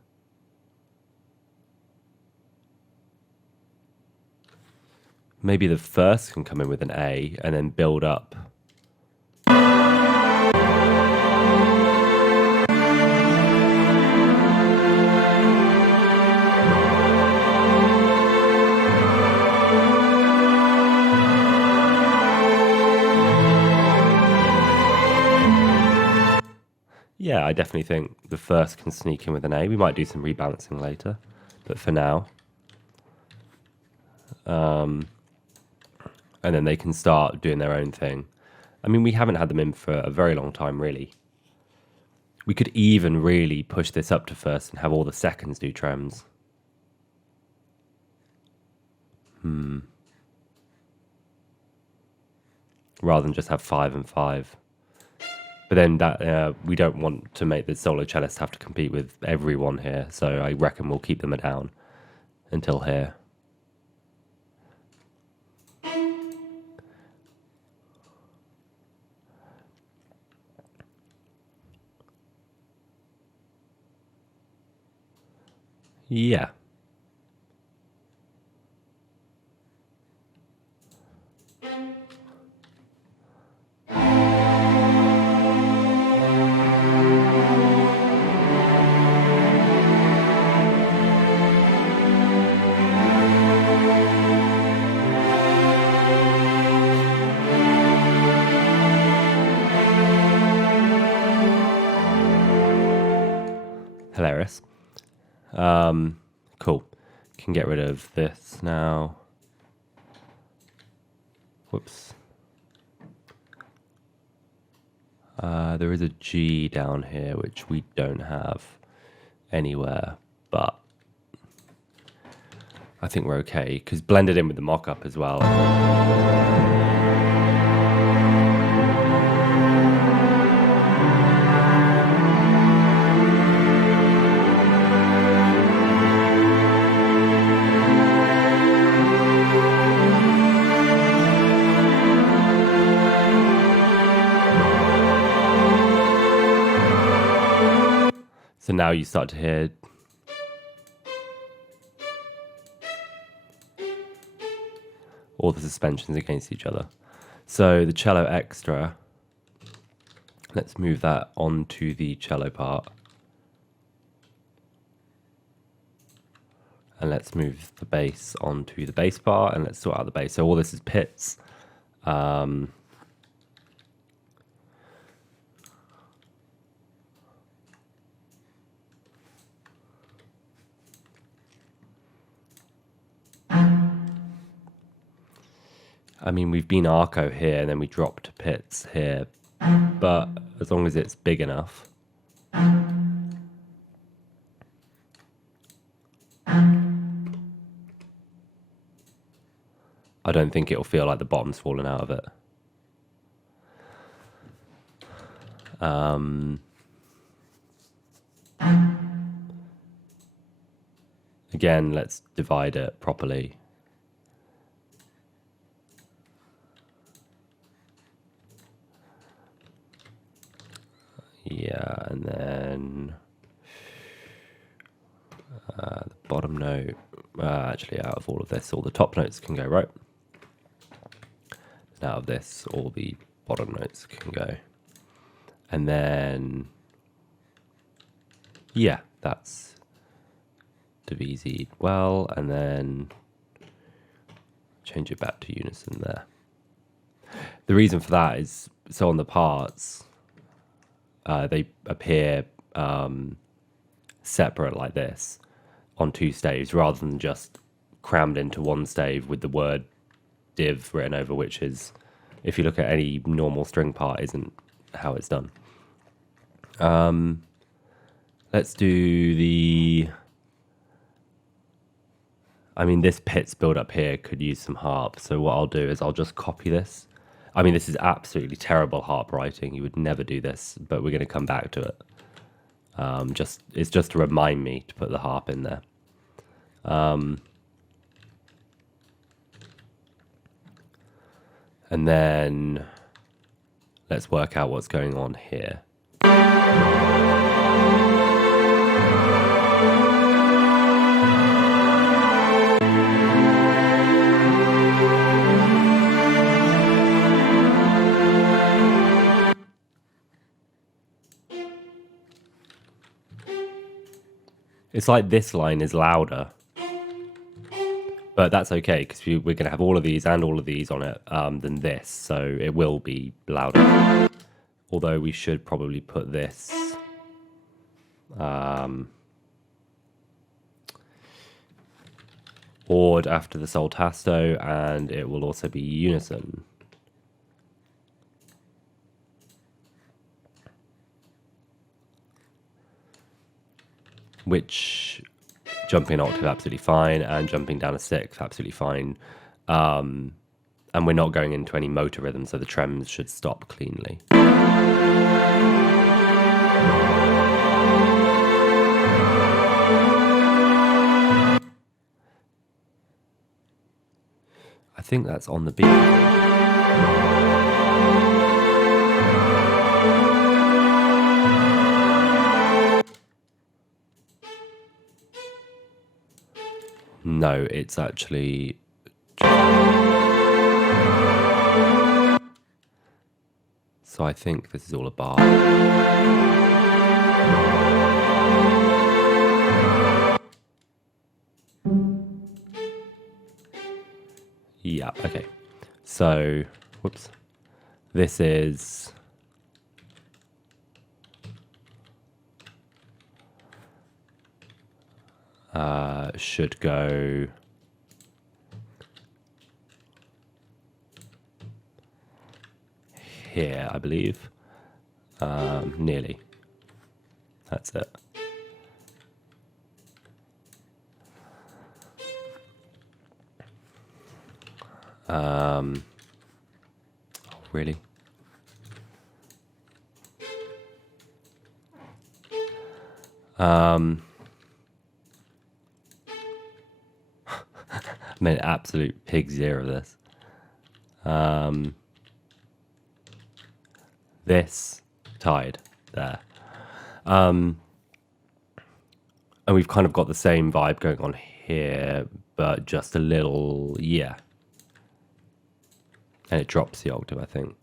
maybe the first can come in with an A and then build up. Yeah, I definitely think the first can sneak in with an A. We might do some rebalancing later, but for now. And then they can start doing their own thing. I mean, we haven't had them in for a very long time, really. We could even really push this up to first and have all the seconds do trems. Rather than just have 5 and 5. But then that we don't want to make the solo cellist have to compete with everyone here, so I reckon we'll keep them down until here. Yeah. Hilarious. Cool. Can get rid of this now. Whoops. There is a G down here, which we don't have anywhere, but I think we're okay, because blended in with the mock-up as well. So now you start to hear all the suspensions against each other. So the cello extra, let's move that onto the cello part. And let's move the bass onto the bass part, and let's sort out the bass. So all this is pits. I mean, we've been arco here, and then we dropped to pits here, but as long as it's big enough. I don't think it'll feel like the bottom's fallen out of it. Again, let's divide it properly. Yeah, and then the bottom note, actually out of all of this, all the top notes can go, right? And out of this, all the bottom notes can go. And then, yeah, that's divised well, and then change it back to unison there. The reason for that is, so on the parts, they appear separate like this on two staves rather than just crammed into one stave with the word div written over, which is, if you look at any normal string part, isn't how it's done. Let's do the, I mean, this pits build up here could use some harp. So what I'll do is I'll just copy this. I mean, this is absolutely terrible harp writing. You would never do this, but we're going to come back to it. It's just to remind me to put the harp in there. And then let's work out what's going on here. It's like this line is louder, but that's okay because we're going to have all of these and all of these on it than this, so it will be louder. Although we should probably put this chord after the sol tasto, and it will also be unison. Which jumping an octave absolutely fine, and jumping down a sixth absolutely fine. And we're not going into any motor rhythm, so the trems should stop cleanly. I think that's on the beat. No, it's actually... So I think this is all a bar. Yeah, okay. So, whoops. This is... should go... here, I believe. Nearly. That's it. Really? I made an absolute pig's ear of this. This tied there. And we've kind of got the same vibe going on here, but just a little, yeah. And it drops the octave, I think.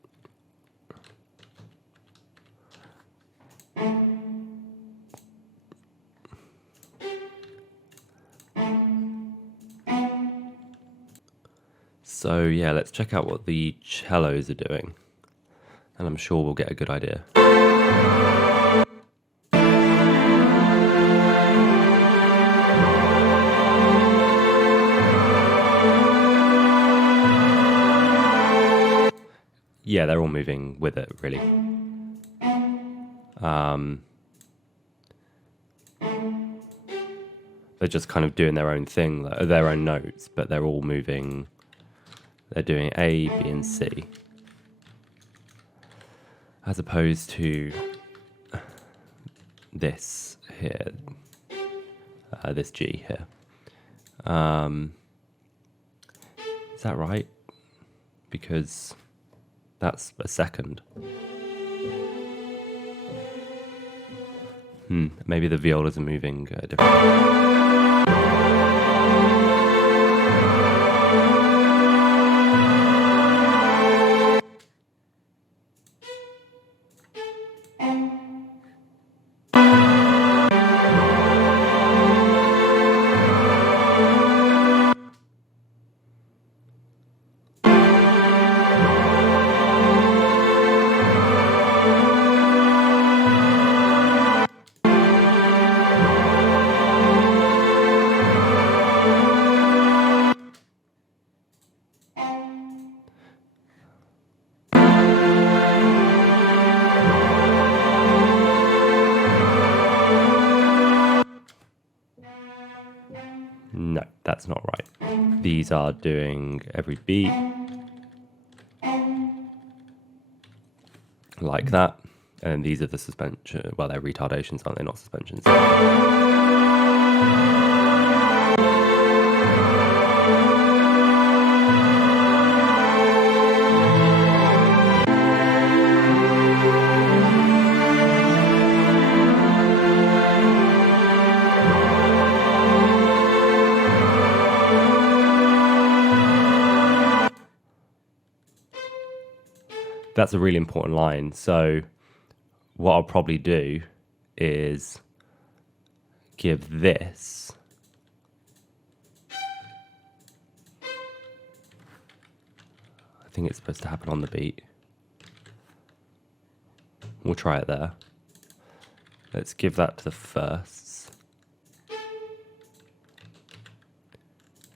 So yeah, let's check out what the cellos are doing. And I'm sure we'll get a good idea. Yeah, they're all moving with it, really. They're just kind of doing their own thing, their own notes, but they're all moving. They're doing A, B, and C. As opposed to this here, this G here. Is that right? Because that's a second. Maybe the violas are moving differently. No, that's not right. These are doing every beat like that, and these are the suspension. Well, they're retardations, aren't they? Not suspensions. That's a really important line. So what I'll probably do is give this I think it's supposed to happen on the beat. We'll try it there. Let's give that to the firsts.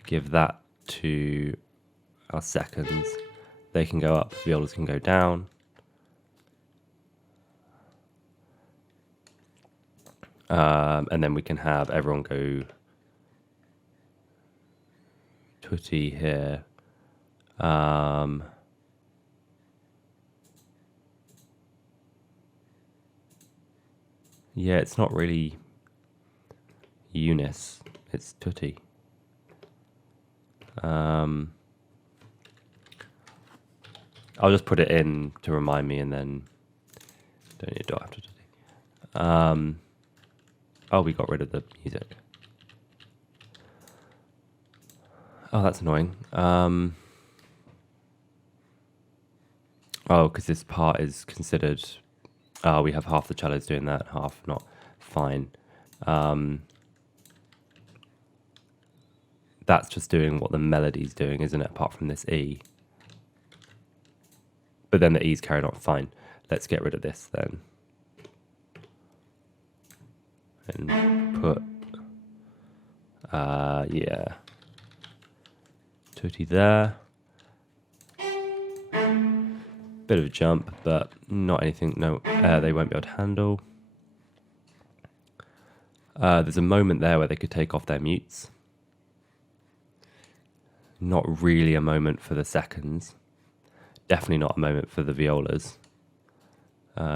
Give that to our seconds. They can go up, violas can go down. And then we can have everyone go tutti here. Yeah, it's not really Eunice, it's tutti. I'll just put it in to remind me and then don't need to do after tutti. Oh, we got rid of the music. Oh, that's annoying. Oh, because this part is considered... Oh, we have half the cellos doing that, half not. Fine. That's just doing what the melody's doing, isn't it? Apart from this E. But then the E's carried on. Fine. Let's get rid of this then. And put... yeah. Tutti there. Bit of a jump, but not anything, no, they won't be able to handle. There's a moment there where they could take off their mutes. Not really a moment for the seconds. Definitely not a moment for the violas.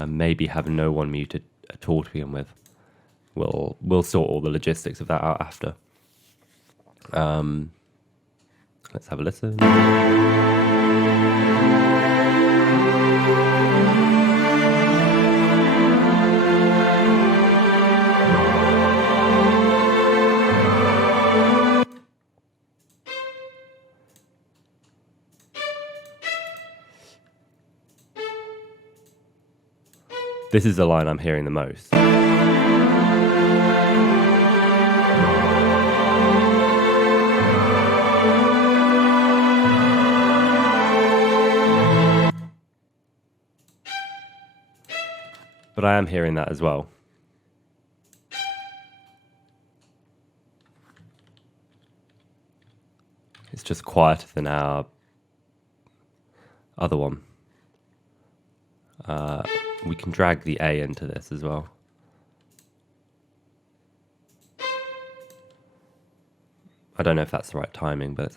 Maybe have no one muted at all to begin with. We'll sort all the logistics of that out after. Let's have a listen. This is the line I'm hearing the most. But I am hearing that as well. It's just quieter than our other one. We can drag the A into this as well. I don't know if that's the right timing, but...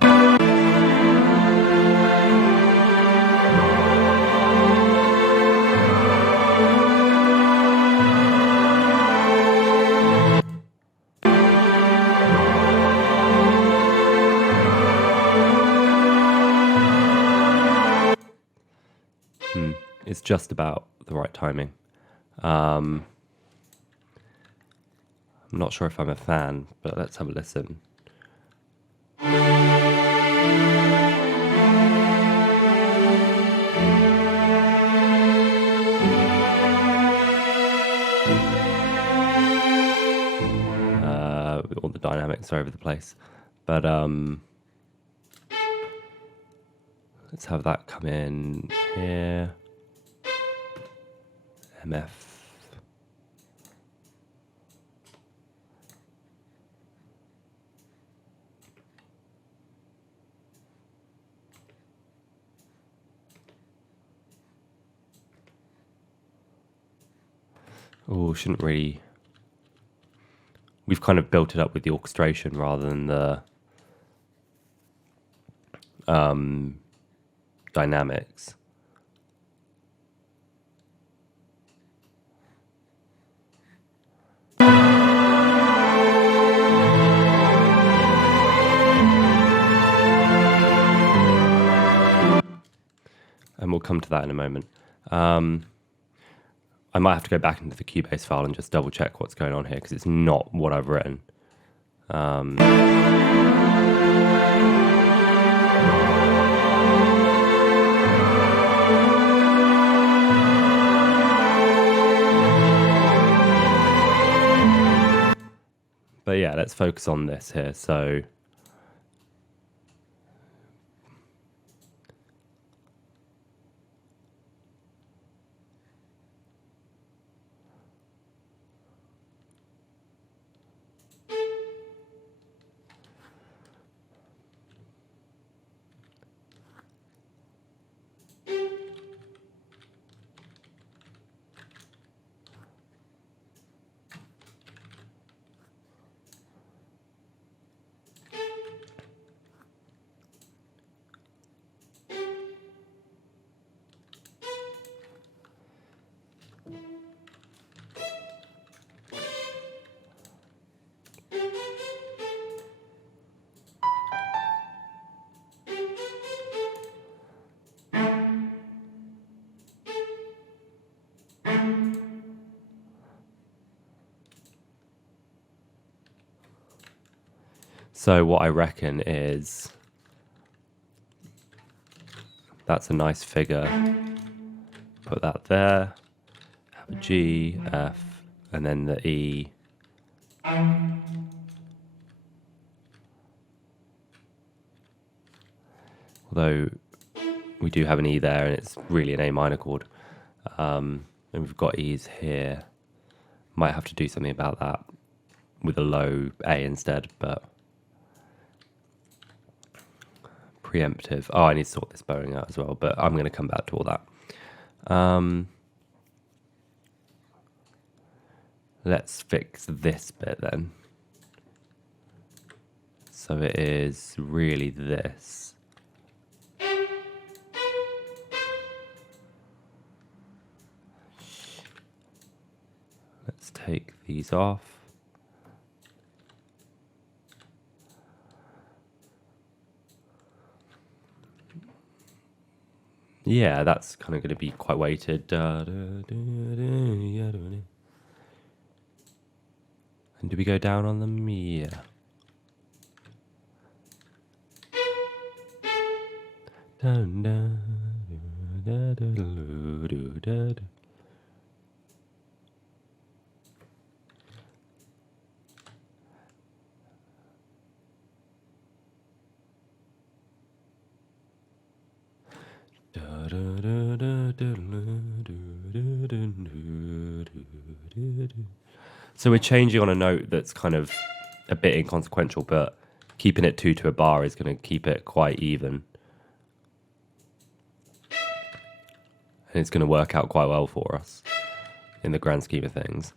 It's just about the right timing. I'm not sure if I'm a fan, but let's have a listen. All the dynamics are over the place, but let's have that come in here. MF. Oh, shouldn't really... We've kind of built it up with the orchestration rather than the dynamics. And we'll come to that in a moment. I might have to go back into the Cubase file and just double check what's going on here because it's not what I've written. let's focus on this here. So what I reckon is that's a nice figure. Put that there. Have a G, F, and then the E. Although we do have an E there, and it's really an A minor chord. And we've got E's here. Might have to do something about that with a low A instead, but preemptive. Oh, I need to sort this bowing out as well, but I'm going to come back to all that. Let's fix this bit then. So it is really this. Let's take these off. Yeah, that's kind of going to be quite weighted. And do we go down on them? Yeah. So we're changing on a note that's kind of a bit inconsequential, but keeping it 2 to a bar is going to keep it quite even. And it's going to work out quite well for us in the grand scheme of things.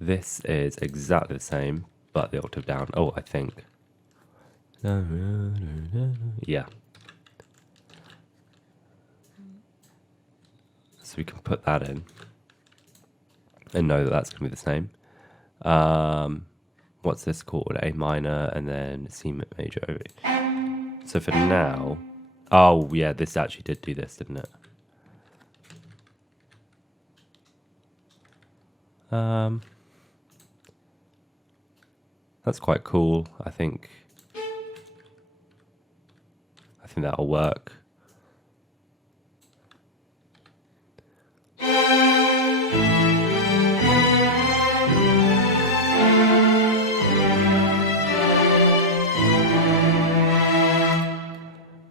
This is exactly the same, but the octave down. Oh, I think. Yeah. So we can put that in and know that that's going to be the same. What's this called? A minor and then C major. So for now, oh yeah, this actually did do this, didn't it? That's quite cool. I think that'll work.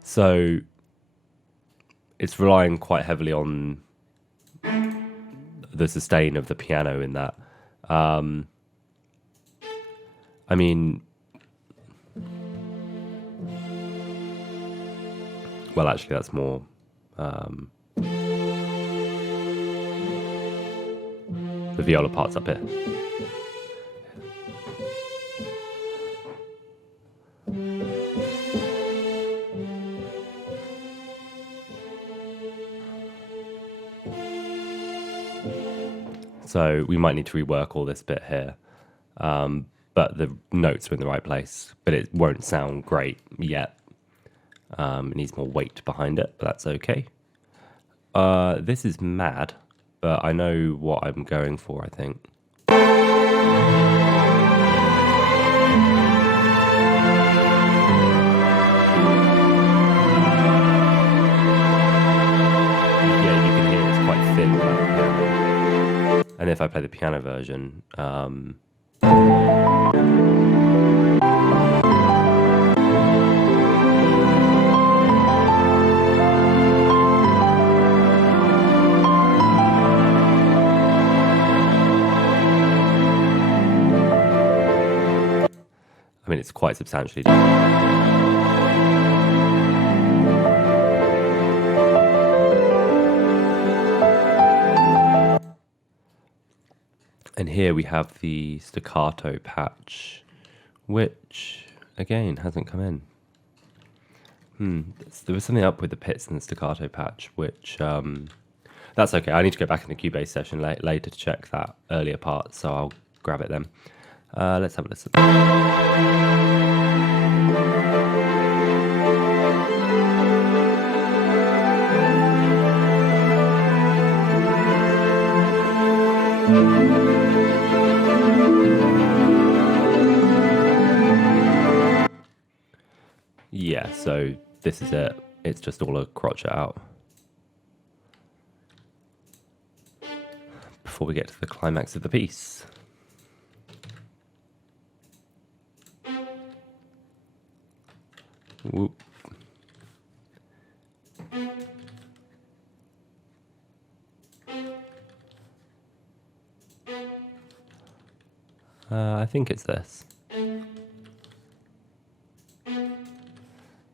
So it's relying quite heavily on the sustain of the piano in that. I mean, well, actually, that's more the viola part's up here. So we might need to rework all this bit here. But the notes are in the right place, but it won't sound great yet. It needs more weight behind it, but that's okay. This is mad, but I know what I'm going for, I think. Yeah, you can hear it's quite thin. And if I play the piano version, I mean, it's quite substantially different. And here we have the staccato patch, which, again, hasn't come in. There was something up with the pits and the staccato patch, which, that's okay. I need to go back in the Cubase session later to check that earlier part, so I'll grab it then. Let's have a listen. Yeah, so this is it. It's just all a crotchet out. Before we get to the climax of the piece. Whoop. I think it's this.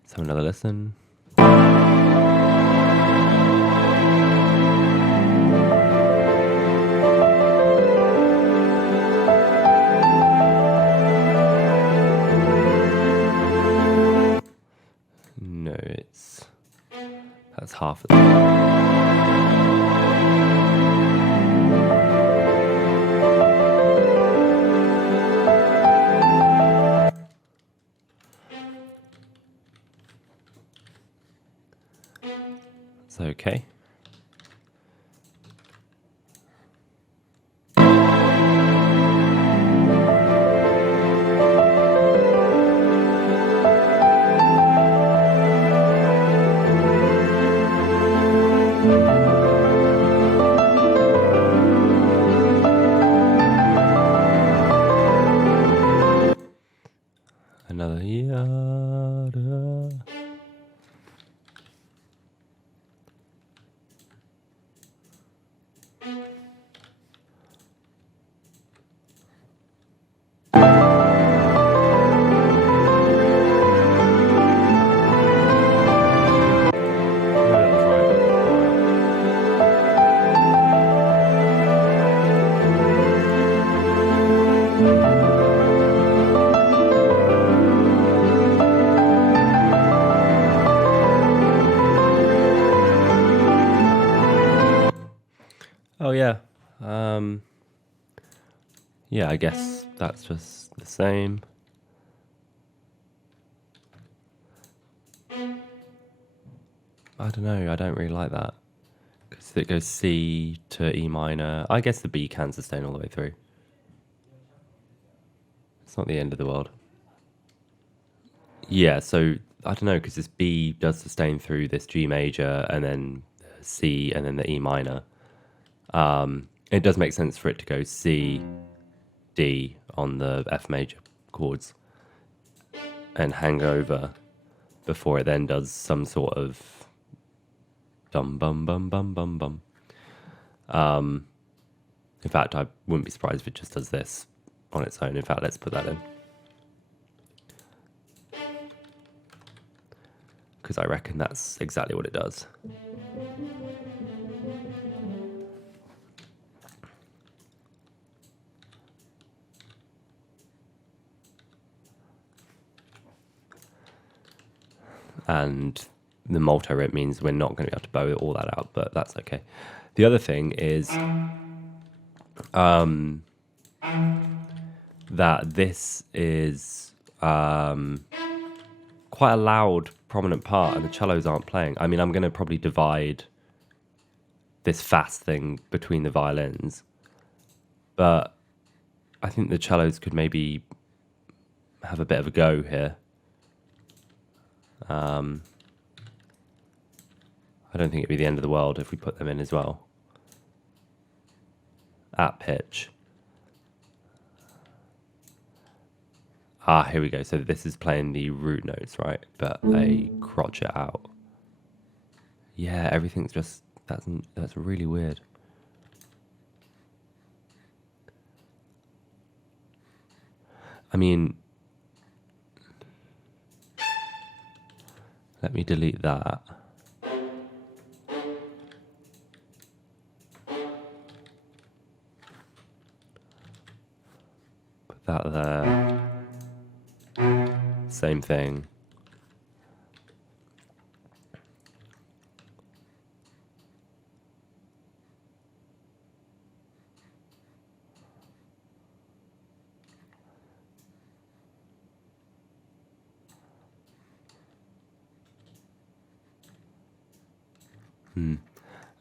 Let's have another listen. No, that's half of it. It's okay. Another yada. Oh yeah. Yeah, I guess that's just the same. I don't know, I don't really like that. Because it goes C to E minor. I guess the B can sustain all the way through. It's not the end of the world. Yeah, so I don't know, because this B does sustain through this G major and then C and then the E minor. It does make sense for it to go C, D on the F major chords and hang over before it then does some sort of dum bum bum bum bum bum. In fact, I wouldn't be surprised if it just does this on its own. In fact, let's put that in. Because I reckon that's exactly what it does. And the multi-rip means we're not going to be able to bow all that out, but that's okay. The other thing is that this is quite a loud, prominent part, and the cellos aren't playing. I mean, I'm going to probably divide this fast thing between the violins, but I think the cellos could maybe have a bit of a go here. I don't think it'd be the end of the world if we put them in as well. at pitch. Here we go. So this is playing the root notes, right? But a crotchet out. Yeah, everything's just, that's really weird. I mean, let me delete that. Put that there. Same thing.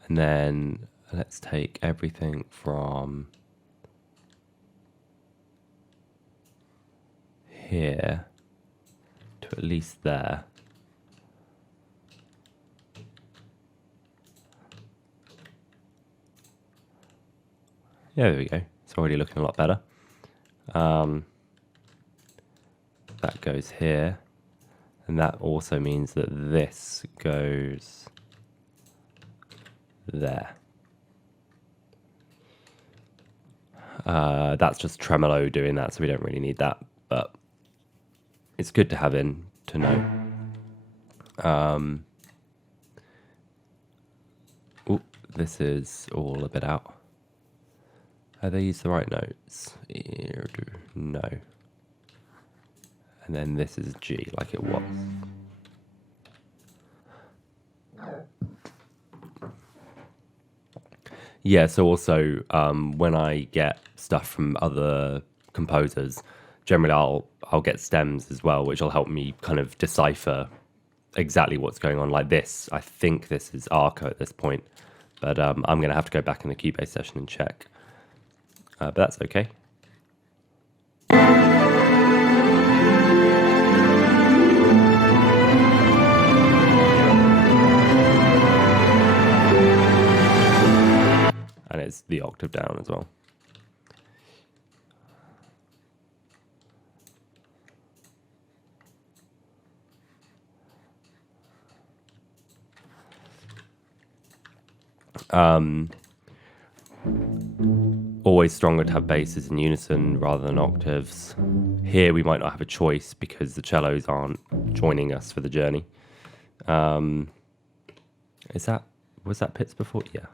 And then let's take everything from here to at least there. Yeah, there we go. It's already looking a lot better. That goes here. And that also means that this goes there. That's just tremolo doing that, so we don't really need that, but it's good to have in to know. This is all a bit out. Are these the right notes? No. And then this is G, like it was. Yeah, so also when I get stuff from other composers, generally I'll get stems as well, which will help me kind of decipher exactly what's going on. Like this, I think this is Arco at this point, but I'm going to have to go back in the Cubase session and check. But that's okay. And it's the octave down as well. Always stronger to have basses in unison rather than octaves. Here we might not have a choice because the cellos aren't joining us for the journey. Was that Pitts before? Yeah.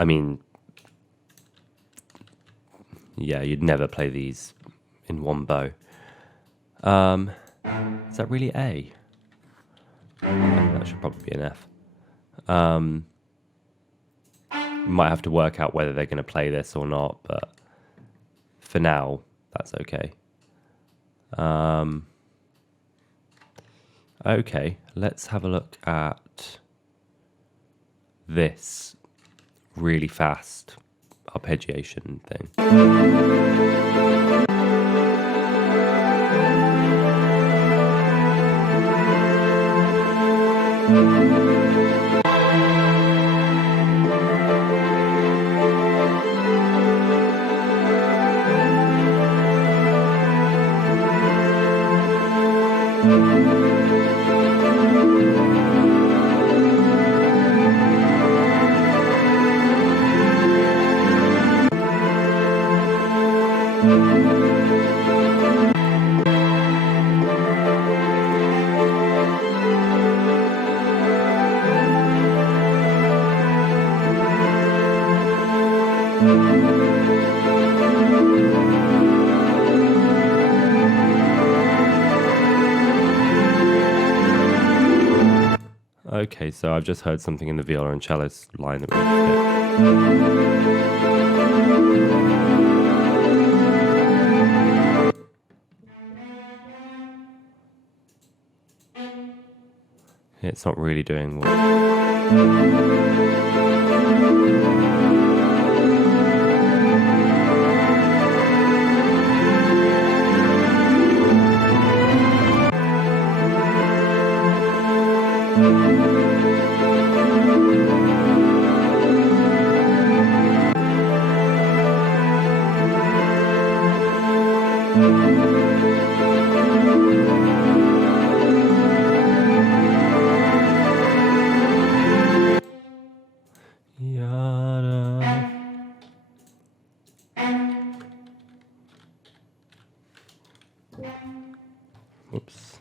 I mean, yeah, you'd never play these in one bow. Is that really A? That should probably be an F. You might have to work out whether they're going to play this or not, but for now, that's okay. Okay, let's have a look at this really fast arpeggiation thing. Okay, so I've just heard something in the viola and cello line that we It's not really doing what... Yada. Oops.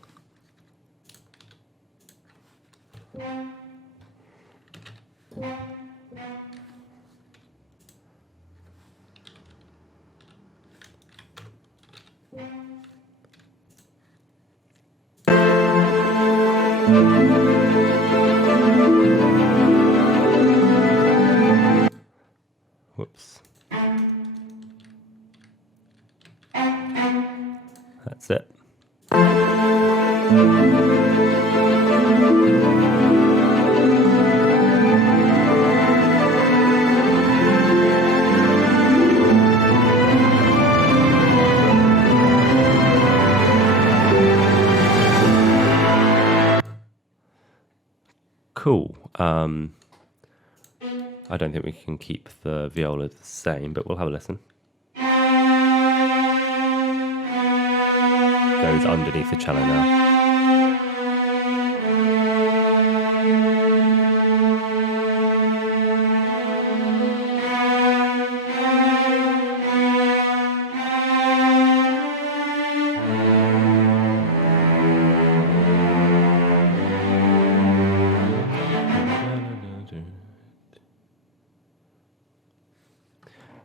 Whoops. That's it. Cool. I don't think we can keep the viola the same, but we'll have a listen. Goes underneath the cello now.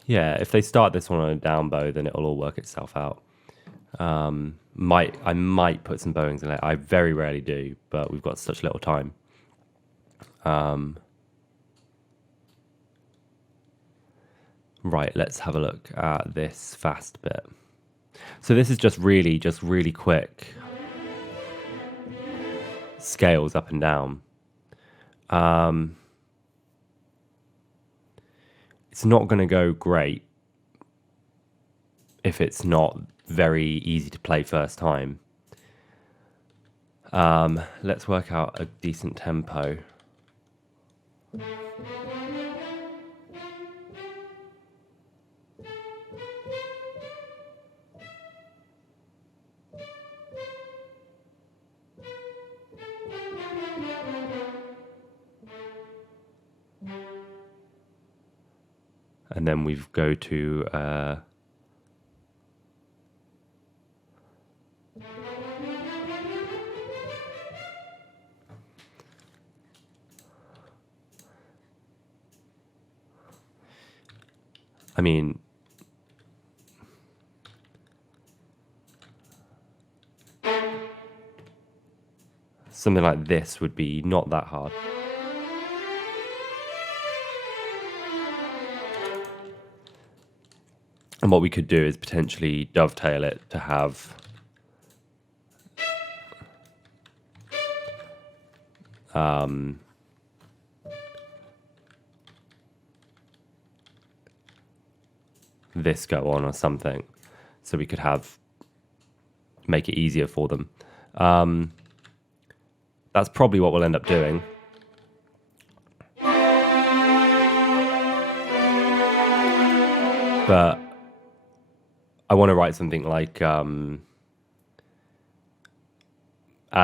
Yeah, if they start this one on a down bow, then it'll all work itself out. I might put some bowings in it. I very rarely do, but we've got such little time. Right, let's have a look at this fast bit. So this is just really quick scales up and down. It's not going to go great if it's not very easy to play first time. Let's work out a decent tempo. And then we go to I mean, something like this would be not that hard. And what we could do is potentially dovetail it to have this go on or something, so we could make it easier for them. That's probably what we'll end up doing. But I want to write something like ad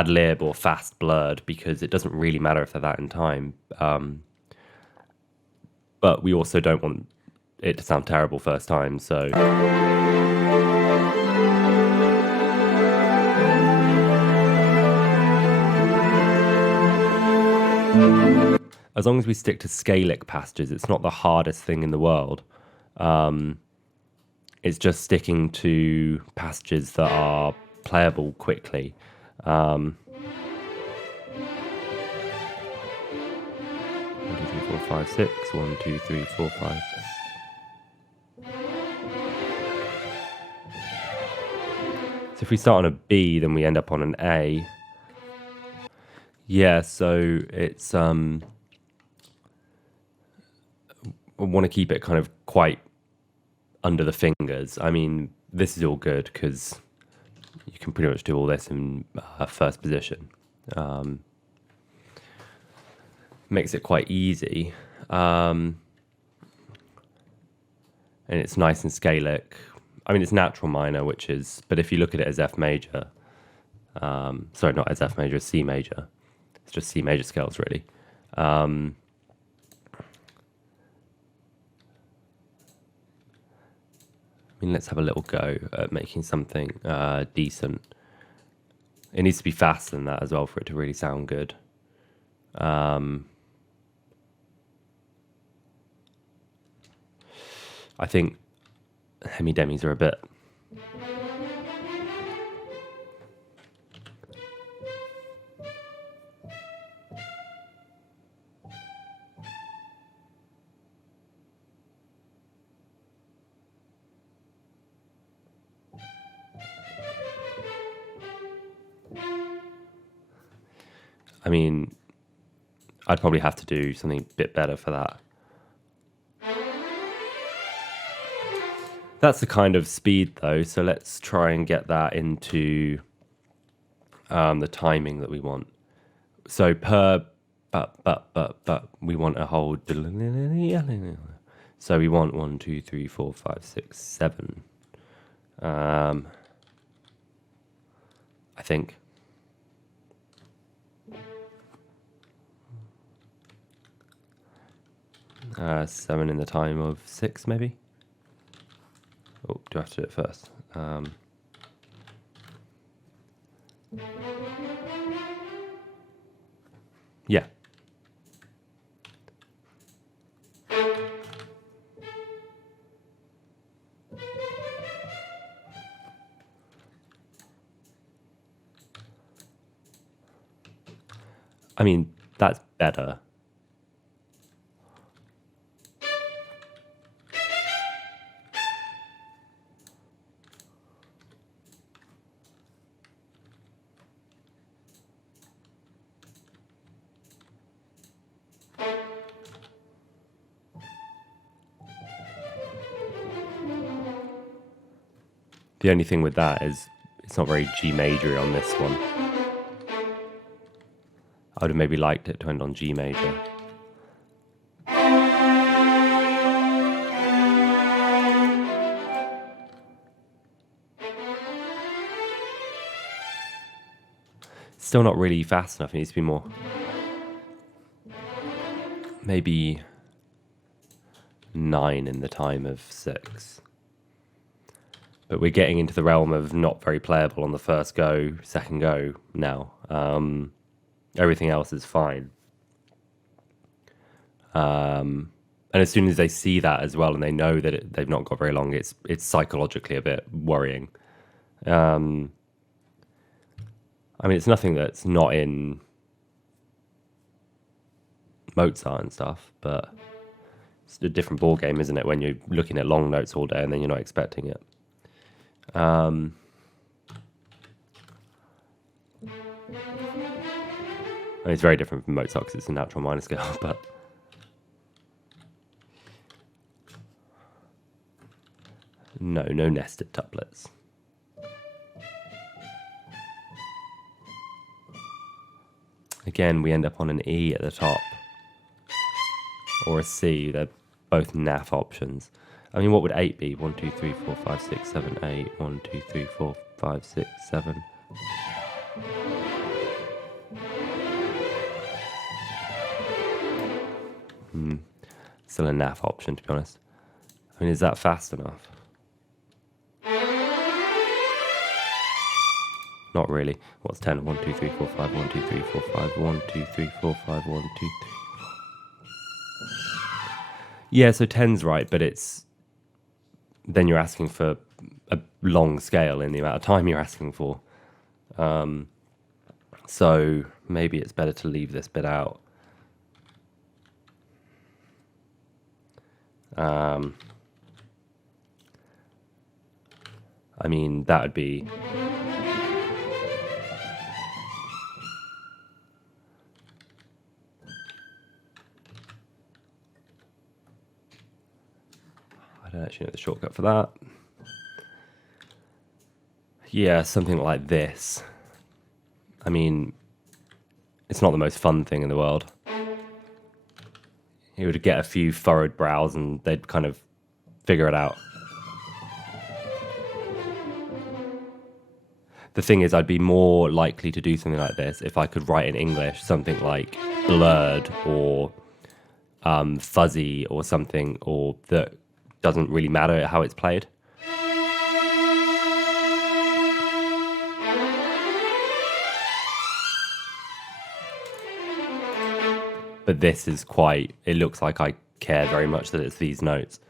lib or fast blurred, because it doesn't really matter if they're that in time. But we also don't want it to sound terrible first time, so as long as we stick to scalic passages, it's not the hardest thing in the world. It's just sticking to passages that are playable quickly. 1, 2, 3, 4, 5, 6. 1, 2, 3, 4, 5. So if we start on a B, then we end up on an A. Yeah, so it's I want to keep it kind of quite under the fingers. I mean, this is all good because you can pretty much do all this in first position. Makes it quite easy. And it's nice and scalic. I mean, it's natural minor, which is, but if you look at it as F major, sorry, not as F major, as C major. It's just C major scales, really. I mean, let's have a little go at making something decent. It needs to be faster than that as well for it to really sound good. I think hemi-demis are a bit... I mean, I'd probably have to do something a bit better for that. That's the kind of speed, though, so let's try and get that into the timing that we want. So per but we want a whole... So we want 1, 2, 3, 4, 5, 6, 7. I think. Seven in the time of 6, maybe? Oh, do I have to do it first? Yeah. I mean, that's better. The only thing with that is it's not very G major on this one. I would have maybe liked it to end on G major. Still not really fast enough. It needs to be more. Maybe 9 in the time of 6. But we're getting into the realm of not very playable on the first go, second go now. Everything else is fine. And as soon as they see that as well and they know that they've not got very long, it's psychologically a bit worrying. I mean, it's nothing that's not in Mozart and stuff, but it's a different ball game, isn't it, when you're looking at long notes all day and then you're not expecting it. I mean, it's very different from Mozart because it's a natural minor scale, but no nested tuplets. Again, we end up on an E at the top or a C. They're both naff options. I mean, what would 8 be? 1, 2, 3, 4, 5, 6, 7, 8. 1, 2, 3, 4, 5, 6, 7. Still a naff option, to be honest. I mean, is that fast enough? Not really. What's 10? 1, 2, 3, 4, 5. 1, 2, 3, 4, 5. 1, 2, 3, 4, 5. 1, 2, 3. Yeah, so 10's right, but it's... Then you're asking for a long scale in the amount of time you're asking for. So maybe it's better to leave this bit out. I mean, that would be... I don't actually know the shortcut for that. Yeah, something like this. I mean, it's not the most fun thing in the world. You would get a few furrowed brows and they'd kind of figure it out. The thing is, I'd be more likely to do something like this if I could write in English something like blurred or fuzzy or something, or that doesn't really matter how it's played. But this is quite, it looks like I care very much that it's these notes.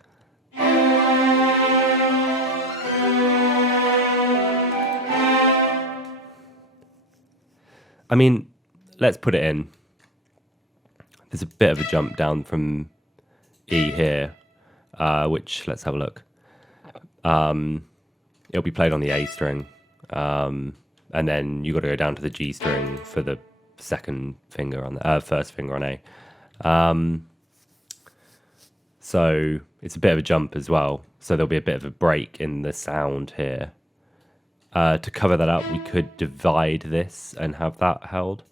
I mean, let's put it in. There's a bit of a jump down from E here, which, let's have a look. It'll be played on the A string, and then you got to go down to the G string for the second finger on the first finger on A. So it's a bit of a jump as well. So there'll be a bit of a break in the sound here. To cover that up, we could divide this and have that held.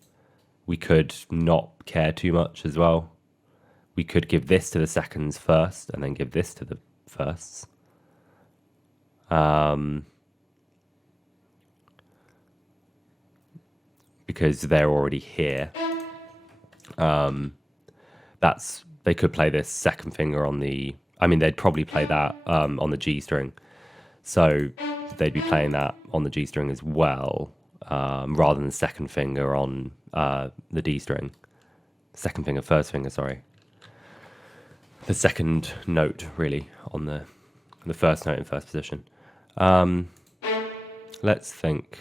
We could not care too much as well. We could give this to the seconds first and then give this to the firsts. Because they're already here. They could play this second finger on the, I mean, they'd probably play that on the G string. So they'd be playing that on the G string as well, rather than the second finger on the D string. Second finger, first finger, sorry. The second note, really, on the first note in first position. Let's think.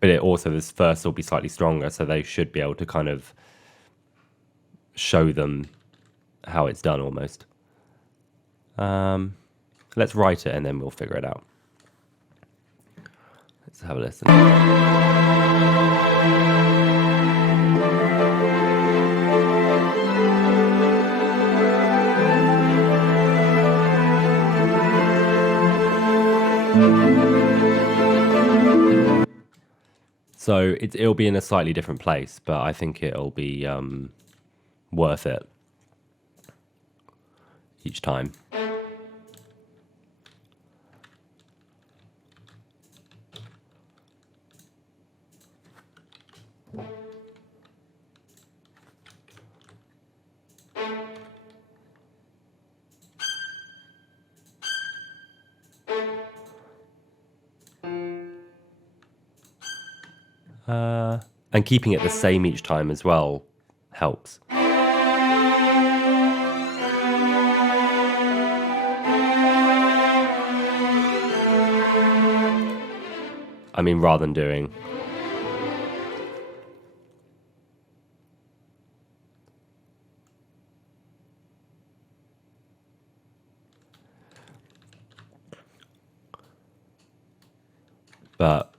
But it also, this first will be slightly stronger, so they should be able to kind of show them how it's done almost. Let's write it and then we'll figure it out. Let's have a listen. So it'll be in a slightly different place, but I think it'll be worth it each time. And keeping it the same each time as well helps. I mean, rather than doing... But...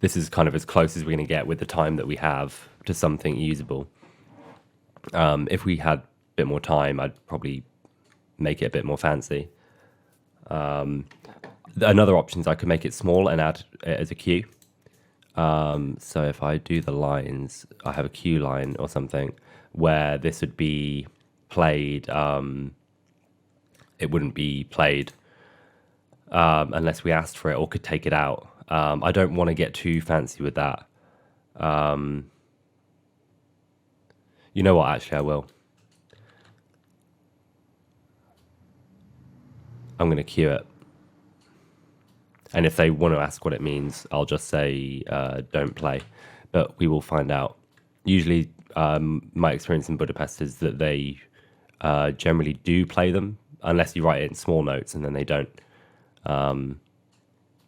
this is kind of as close as we're going to get with the time that we have to something usable. If we had a bit more time, I'd probably make it a bit more fancy. Another option is I could make it small and add it as a cue. So if I do the lines, I have a cue line or something where this would be played. It wouldn't be played unless we asked for it or could take it out. I don't want to get too fancy with that. You know what? Actually, I will. I'm going to cue it. And if they want to ask what it means, I'll just say don't play. But we will find out. Usually, my experience in Budapest is that they generally do play them, unless you write it in small notes and then they don't.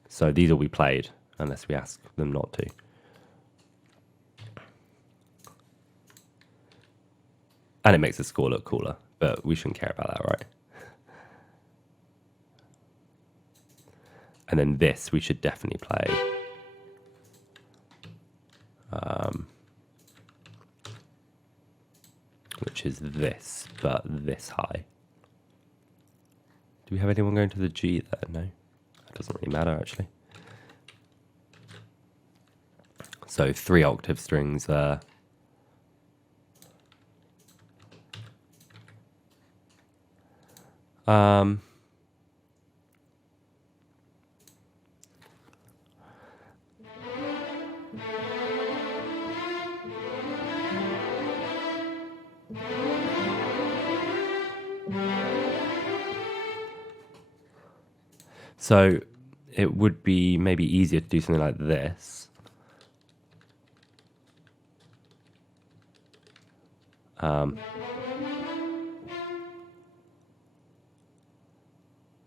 So these will be played unless we ask them not to. And it makes the score look cooler, but we shouldn't care about that, right? And then this we should definitely play. Which is this, but this high. Do we have anyone going to the G there? No. Doesn't really matter, actually. So 3 octave strings there. So it would be maybe easier to do something like this.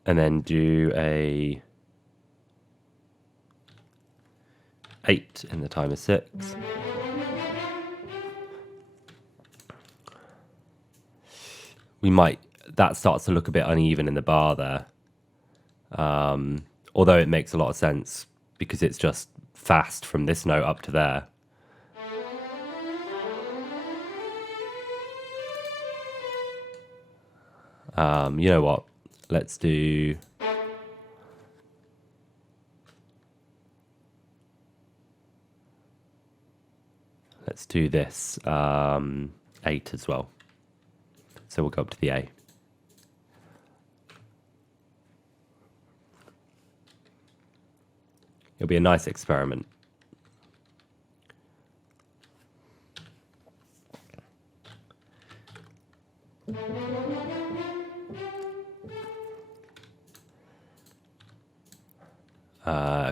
And then do a 8 in the time of 6. We might, that starts to look a bit uneven in the bar there. Although it makes a lot of sense because it's just fast from this note up to there. You know what? Let's do... Let's do this 8 as well. So we'll go up to the A. It'll be a nice experiment.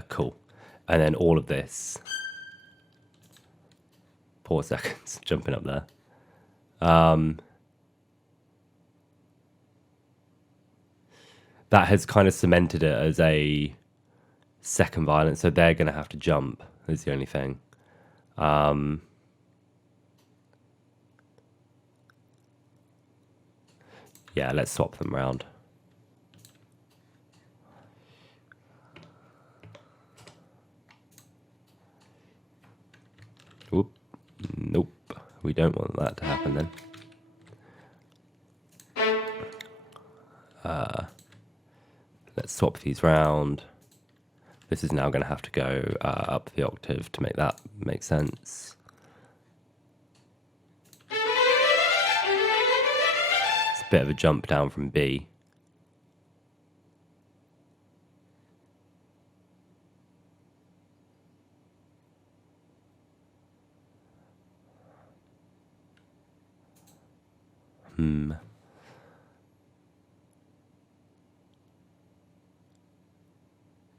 Cool. And then all of this. 4 seconds, jumping up there. That has kind of cemented it as a second violin, so they're going to have to jump, is the only thing. Yeah, let's swap them around. Whoop. Nope. We don't want that to happen then. Let's swap these round. This is now going to have to go up the octave to make that make sense. It's a bit of a jump down from B.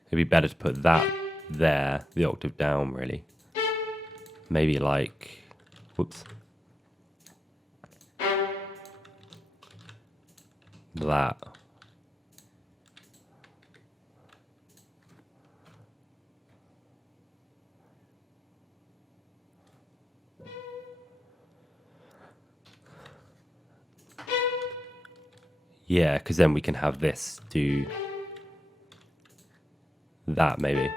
It'd be better to put that there, the octave down, really. Maybe like, whoops. That. Yeah, because then we can have this do that, maybe.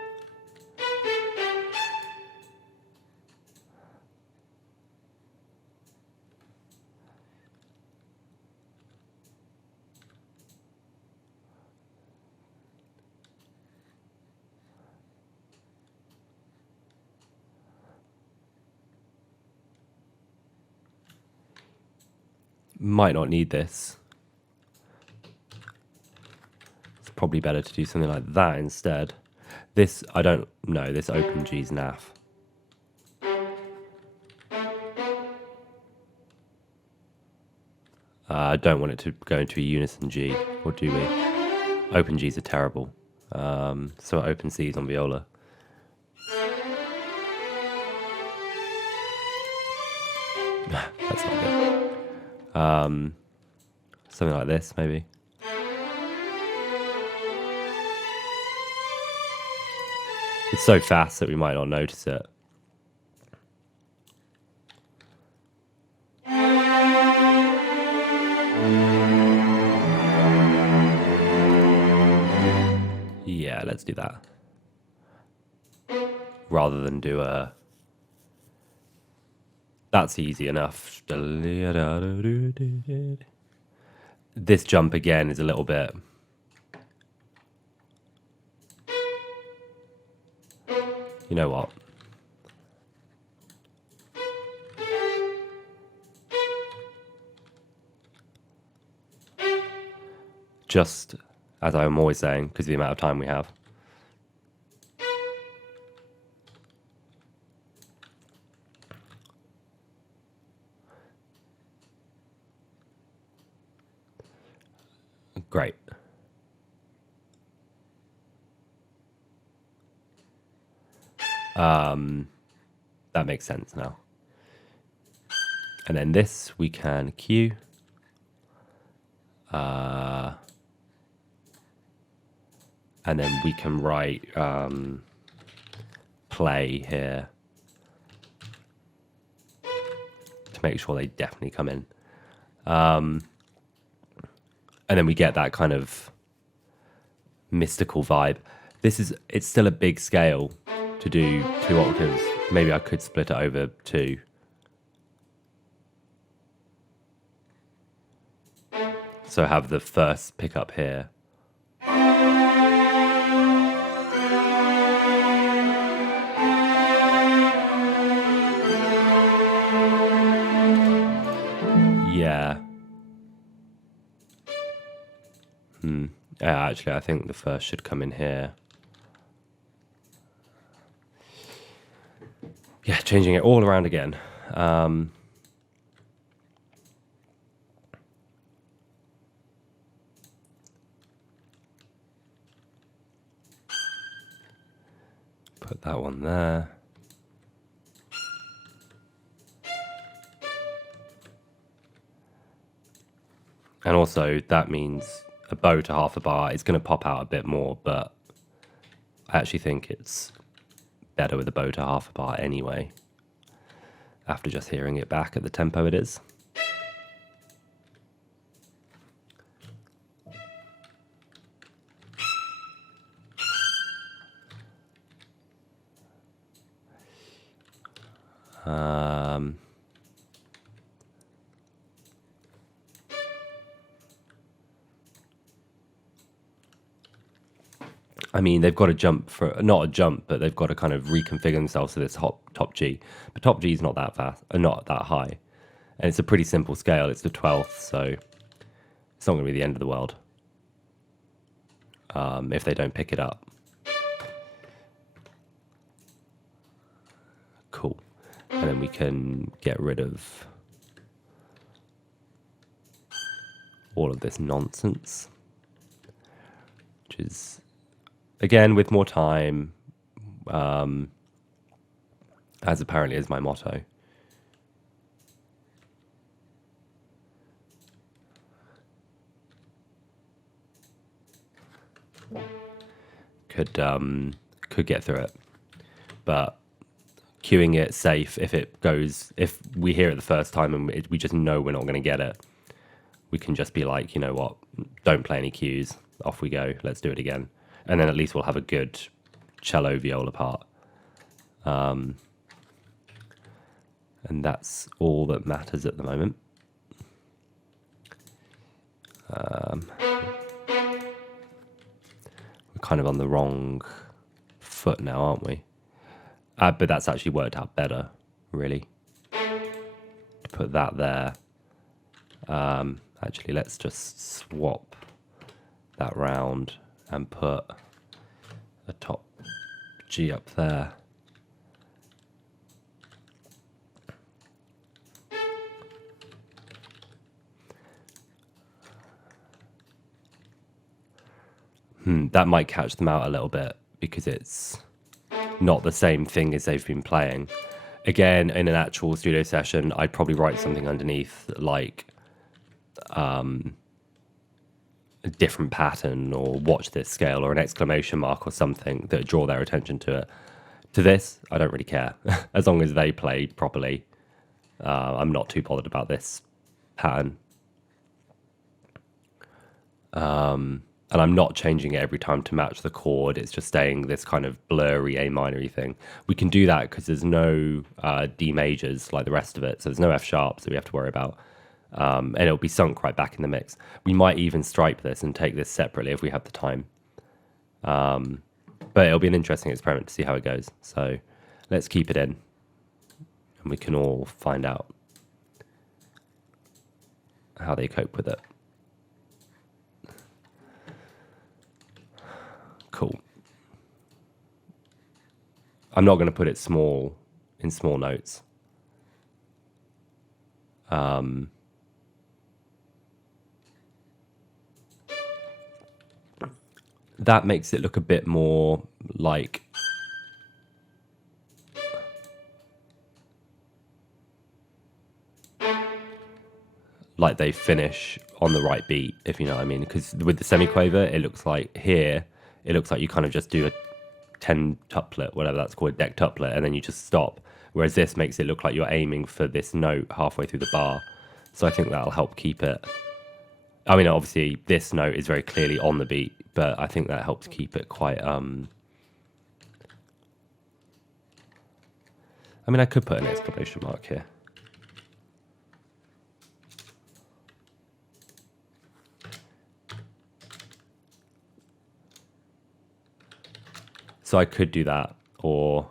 Might not need this. It's probably better to do something like that instead. This, I don't know, this open G's naff. I don't want it to go into a unison G, or do we? Open Gs are terrible. So open Cs on viola. That's not good. Something like this, maybe. It's so fast that we might not notice it. Yeah, let's do that. Rather than do a... That's easy enough. This jump again is a little bit... You know what? just as I'm always saying, because of the amount of time we have. Great. That makes sense now. And then this we can cue. And then we can write play here to make sure they definitely come in. And then we get that kind of mystical vibe. It's still a big scale to do 2 octaves. Maybe I could split it over 2. So have the first pickup here. Yeah. Actually, I think the first should come in here. Yeah, changing it all around again. Put that one there. And also, that means a bow to half a bar is going to pop out a bit more, but I actually think it's better with a bow to half a bar anyway, after just hearing it back at the tempo it is. I mean, they've got to jump for, not a jump, but they've got to kind of reconfigure themselves to this top G. But top G is not that fast, not that high. And it's a pretty simple scale. It's the 12th, so it's not going to be the end of the world if they don't pick it up. Cool. And then we can get rid of all of this nonsense, which is, again, with more time, as apparently is my motto. Could get through it, but queuing it safe. If we hear it the first time and we just know we're not going to get it, we can just be like, you know what, don't play any cues, off we go, let's do it again. And then at least we'll have a good cello viola part. And that's all that matters at the moment. We're kind of on the wrong foot now, aren't we? But that's actually worked out better, really, to put that there. Actually, let's just swap that round and put a top G up there. That might catch them out a little bit because it's not the same thing as they've been playing. Again, in an actual studio session, I'd probably write something underneath like a different pattern, or watch this scale, or an exclamation mark or something that draw their attention to it. To this, I don't really care. As long as they play properly, I'm not too bothered about this pattern. And I'm not changing it every time to match the chord. It's just staying this kind of blurry A minor-y thing. We can do that because there's no D majors like the rest of it. So there's no F sharps that we have to worry about. And it'll be sunk right back in the mix. We might even stripe this and take this separately if we have the time. But it'll be an interesting experiment to see how it goes. So let's keep it in, and we can all find out how they cope with it. I'm not going to put it in small notes. That makes it look a bit more like they finish on the right beat, if you know what I mean. Because with the semiquaver, it looks like here, it looks like you kind of just do a 10 tuplet, whatever that's called, deck tuplet, and then you just stop. Whereas this makes it look like you're aiming for this note halfway through the bar. So I think that'll help keep it. I mean, obviously, this note is very clearly on the beat, but I think that helps keep it quite. I mean, I could put an exclamation mark here. So I could do that, or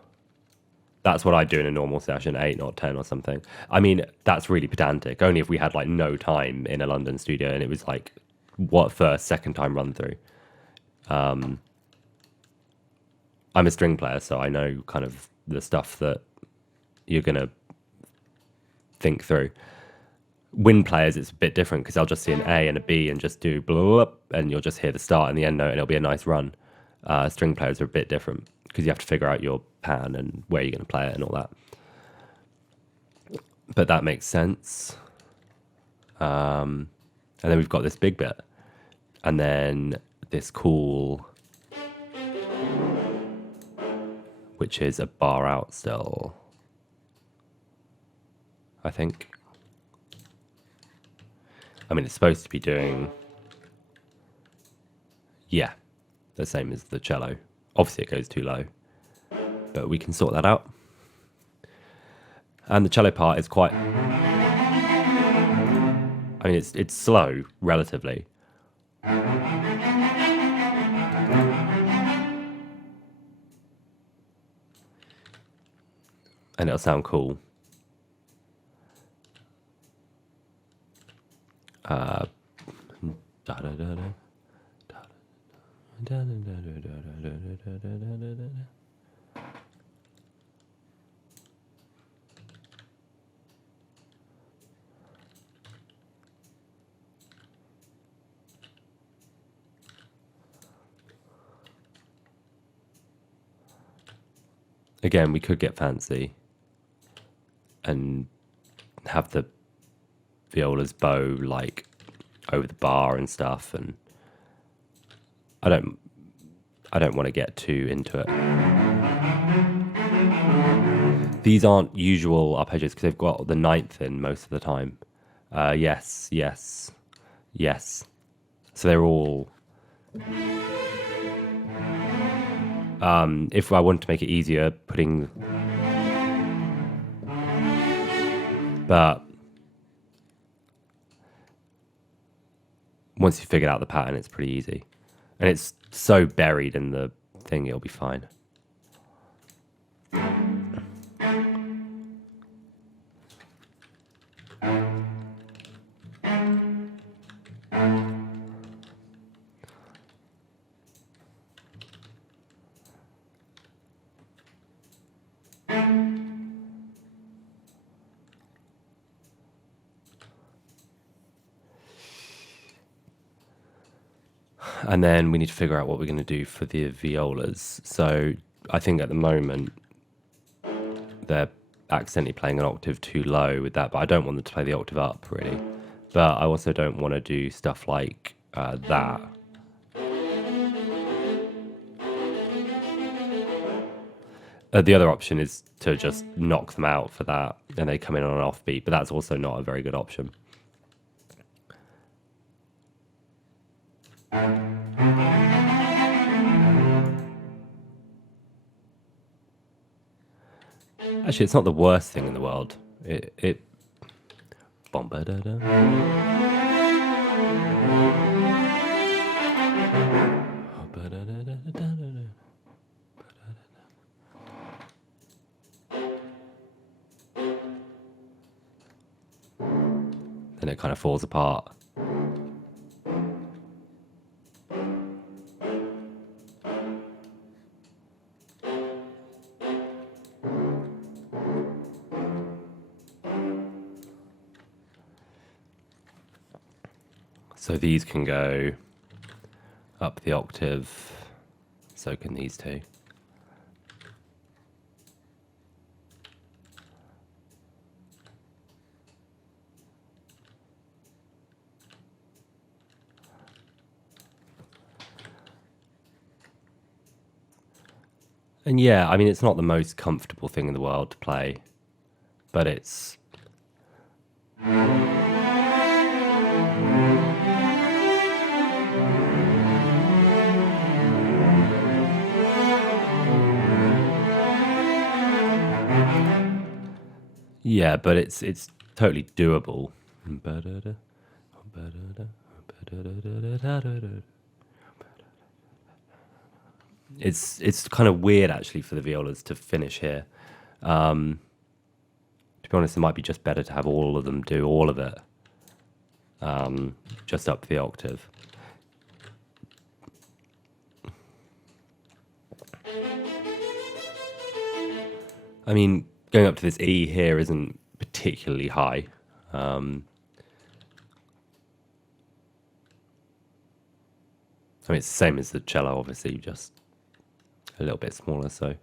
that's what I do in a normal session, 8, not 10 or something. I mean, that's really pedantic. Only if we had like no time in a London studio and it was like first, second time run through. I'm a string player, so I know kind of the stuff that you're going to think through. Wind players, it's a bit different because I'll just see an A and a B and just do blah, blah, and you'll just hear the start and the end note and it'll be a nice run. String players are a bit different because you have to figure out your pan and where you're going to play it and all that. But that makes sense. And then we've got this big bit. And then this cool, which is a bar out still, I think. I mean, it's supposed to be doing, yeah, the same as the cello. Obviously, it goes too low, but we can sort that out. And the cello part is quite, I mean, it's slow, relatively. And it'll sound cool. Again, we could get fancy and have the viola's bow like over the bar and stuff, and I don't want to get too into it. These aren't usual arpeggios because they've got the ninth in most of the time. Yes. So they're all. If I want to make it easier, but once you figured out the pattern, it's pretty easy. And it's so buried in the thing, it'll be fine. And then we need to figure out what we're going to do for the violas. So I think at the moment they're accidentally playing an octave too low with that, but I don't want them to play the octave up, really. But I also don't want to do stuff like that. The other option is to just knock them out for that, and they come in on an offbeat, but that's also not a very good option. Actually, it's not the worst thing in the world. It then it kind of falls apart. So these can go up the octave, so can these two. And yeah, I mean, it's not the most comfortable thing in the world to play, but it's... Yeah, but it's totally doable. It's kind of weird actually for the violas to finish here. To be honest, it might be just better to have all of them do all of it, just up the octave. I mean, going up to this E here isn't particularly high. I mean, it's the same as the cello, obviously, just a little bit smaller, so...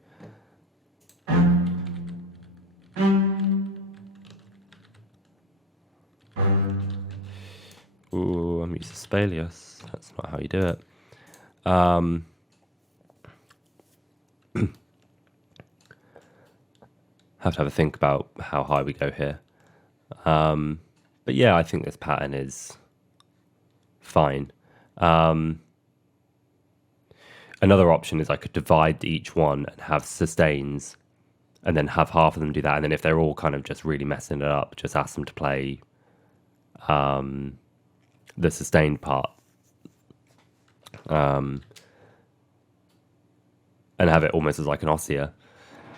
Ooh, I'm used to Spalius. That's not how you do it. Have to have a think about how high we go here. But yeah, I think this pattern is fine. Another option is I could divide each one and have sustains and then have half of them do that. And then if they're all kind of just really messing it up, just ask them to play the sustained part. And have it almost as like an ossia.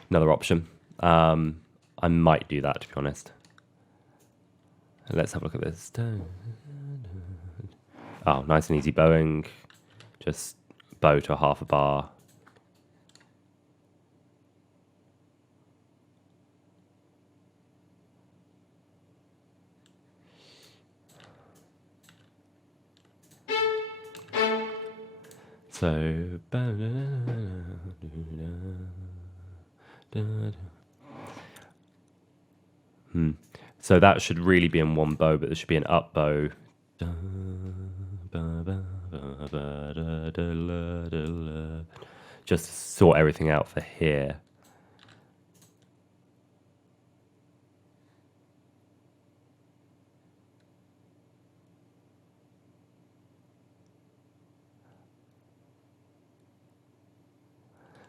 Another option. I might do that, to be honest. Let's have a look at this. Oh, nice and easy bowing. Just bow to a half a bar. So, so that should really be in one bow, but there should be an up bow. Just sort everything out for here.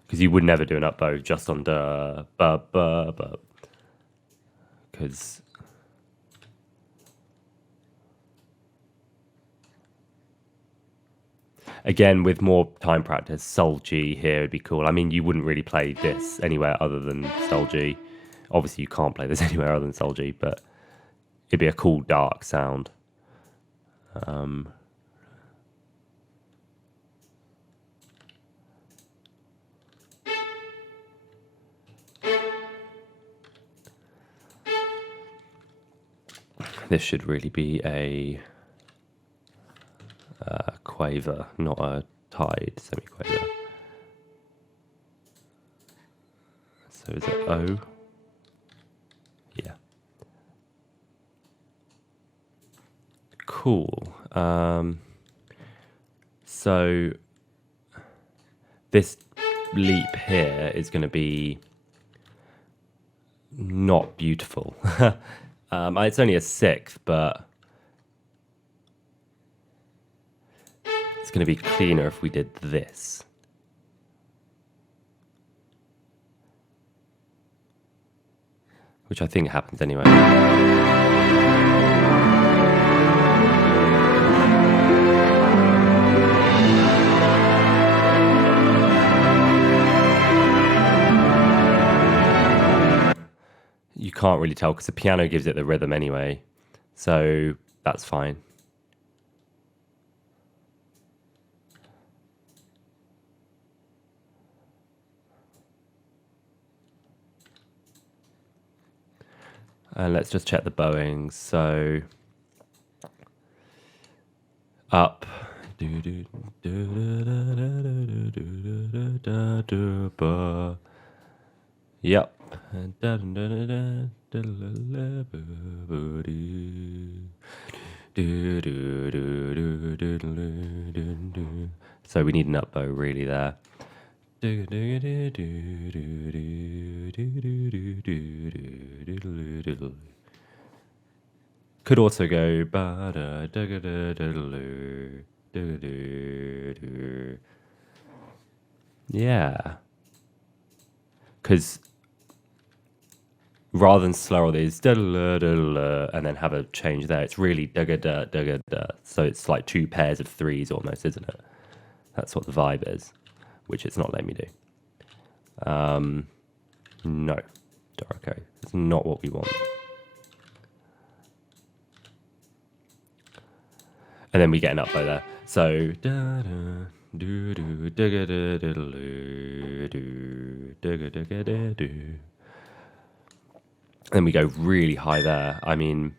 Because you would never do an up bow just on the because again, with more time practice, Sol G here would be cool. I mean, you wouldn't really play this anywhere other than Sol G. Obviously, you can't play this anywhere other than Sol G, but it'd be a cool dark sound. This should really be a quaver, not a tied semi-quaver. So is it O? Yeah. Cool. So this leap here is going to be not beautiful. It's only a sixth, but it's going to be cleaner if we did this. Which I think happens anyway. You can't really tell because the piano gives it the rhythm anyway, so that's fine. And let's just check the bowing. So up. Yep. So we need an up bow really there. Could also go yeah, because rather than slur all these and then have a change there, it's really so it's like two pairs of threes almost, isn't it? That's what the vibe is, which it's not letting me do. No, Dorico, it's not what we want. And then we get an up bow there. So then we go really high there. I mean,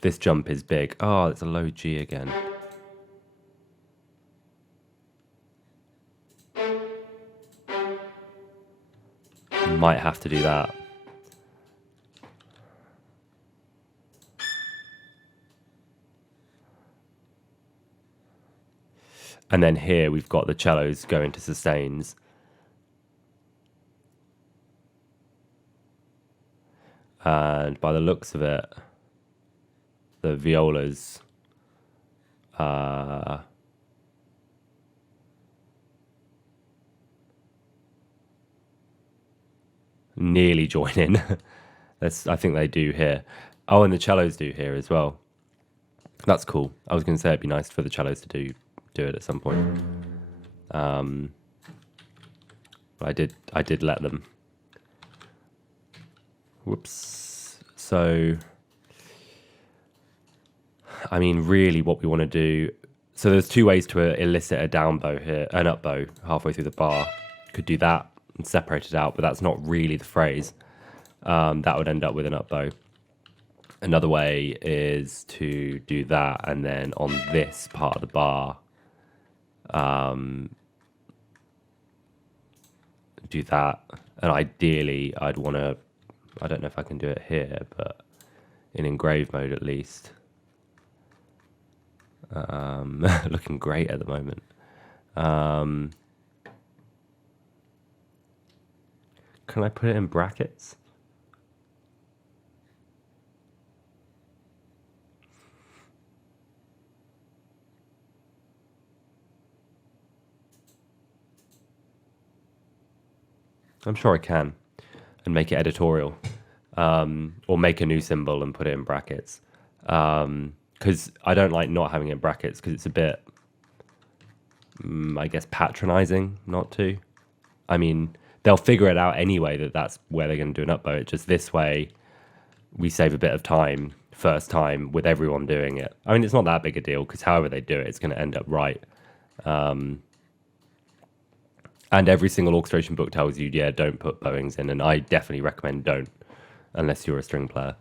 this jump is big. Oh, it's a low G again. Might have to do that. And then here we've got the cellos going to sustains. And by the looks of it, the violas nearly join in. I think they do here. Oh, and the cellos do here as well. That's cool. I was going to say it'd be nice for the cellos to do it at some point. But I did let them. Whoops. So, I mean, really what we want to do... So there's two ways to elicit a down bow here, an up bow halfway through the bar. Could do that and separate it out, but that's not really the phrase. That would end up with an up bow. Another way is to do that, and then on this part of the bar, do that. And ideally, I'd want to, I don't know if I can do it here, but in engrave mode at least. Looking great at the moment. Can I put it in brackets? I'm sure I can, and make it editorial, or make a new symbol and put it in brackets. Because I don't like not having it in brackets because it's a bit, I guess, patronizing not to. I mean, they'll figure it out anyway that that's where they're going to do an up bow. It's just this way we save a bit of time, first time, with everyone doing it. I mean, it's not that big a deal because however they do it, it's going to end up right. And every single orchestration book tells you, yeah, don't put bowings in. And I definitely recommend don't, unless you're a string player.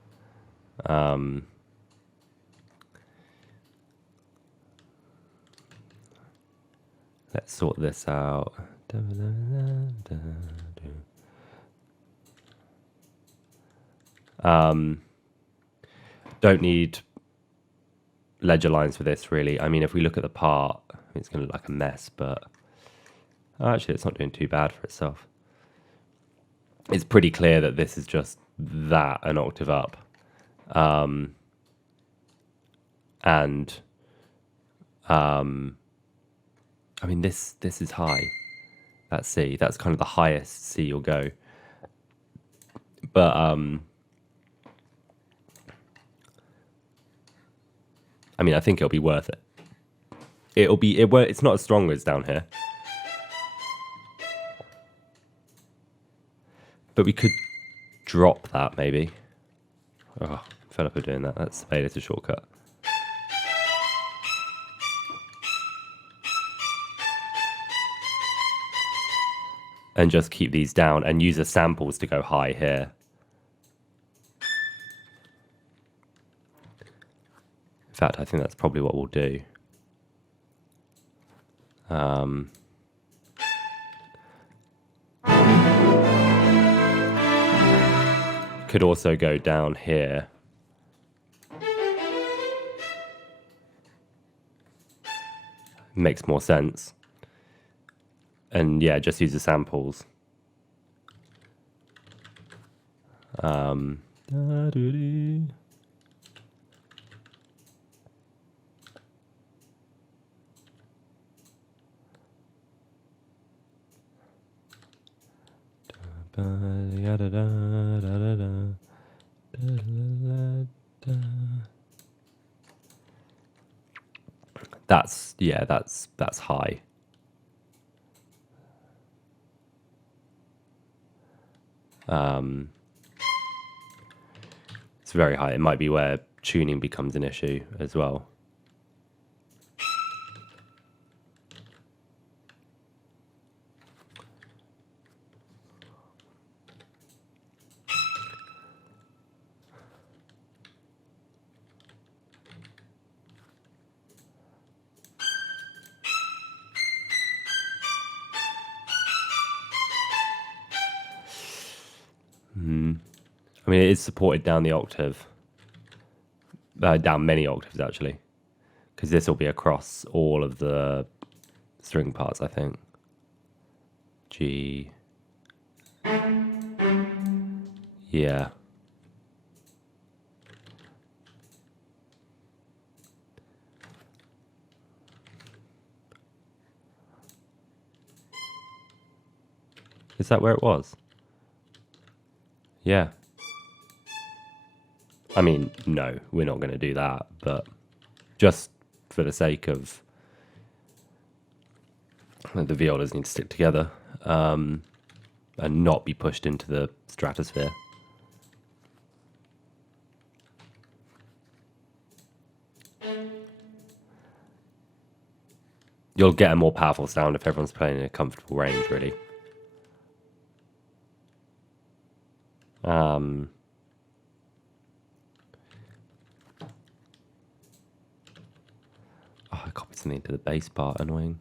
Let's sort this out. Don't need ledger lines for this, really. I mean, if we look at the part, it's going to look like a mess, but actually it's not doing too bad for itself. It's pretty clear that this is just that, an octave up. I mean, this is high. That's C. That's kind of the highest C you'll go. But I mean, I think it'll be worth it. It's not as strong as down here. But we could drop that, maybe. Oh, fed up of doing that. That's a shortcut. And just keep these down and use the samples to go high here. fact, I think that's probably what we'll do. Could also go down here. Makes more sense. And yeah, just use the samples. That's high. It's very high. It might be where tuning becomes an issue as well. I mean, it is supported down the octave. Down many octaves, actually. Because this will be across all of the string parts, I think. G. Yeah. Is that where it was? Yeah. I mean, no, we're not going to do that, but just for the sake of the violas need to stick together and not be pushed into the stratosphere. You'll get a more powerful sound if everyone's playing in a comfortable range, really. Oh, I copied something into the bass part, annoying.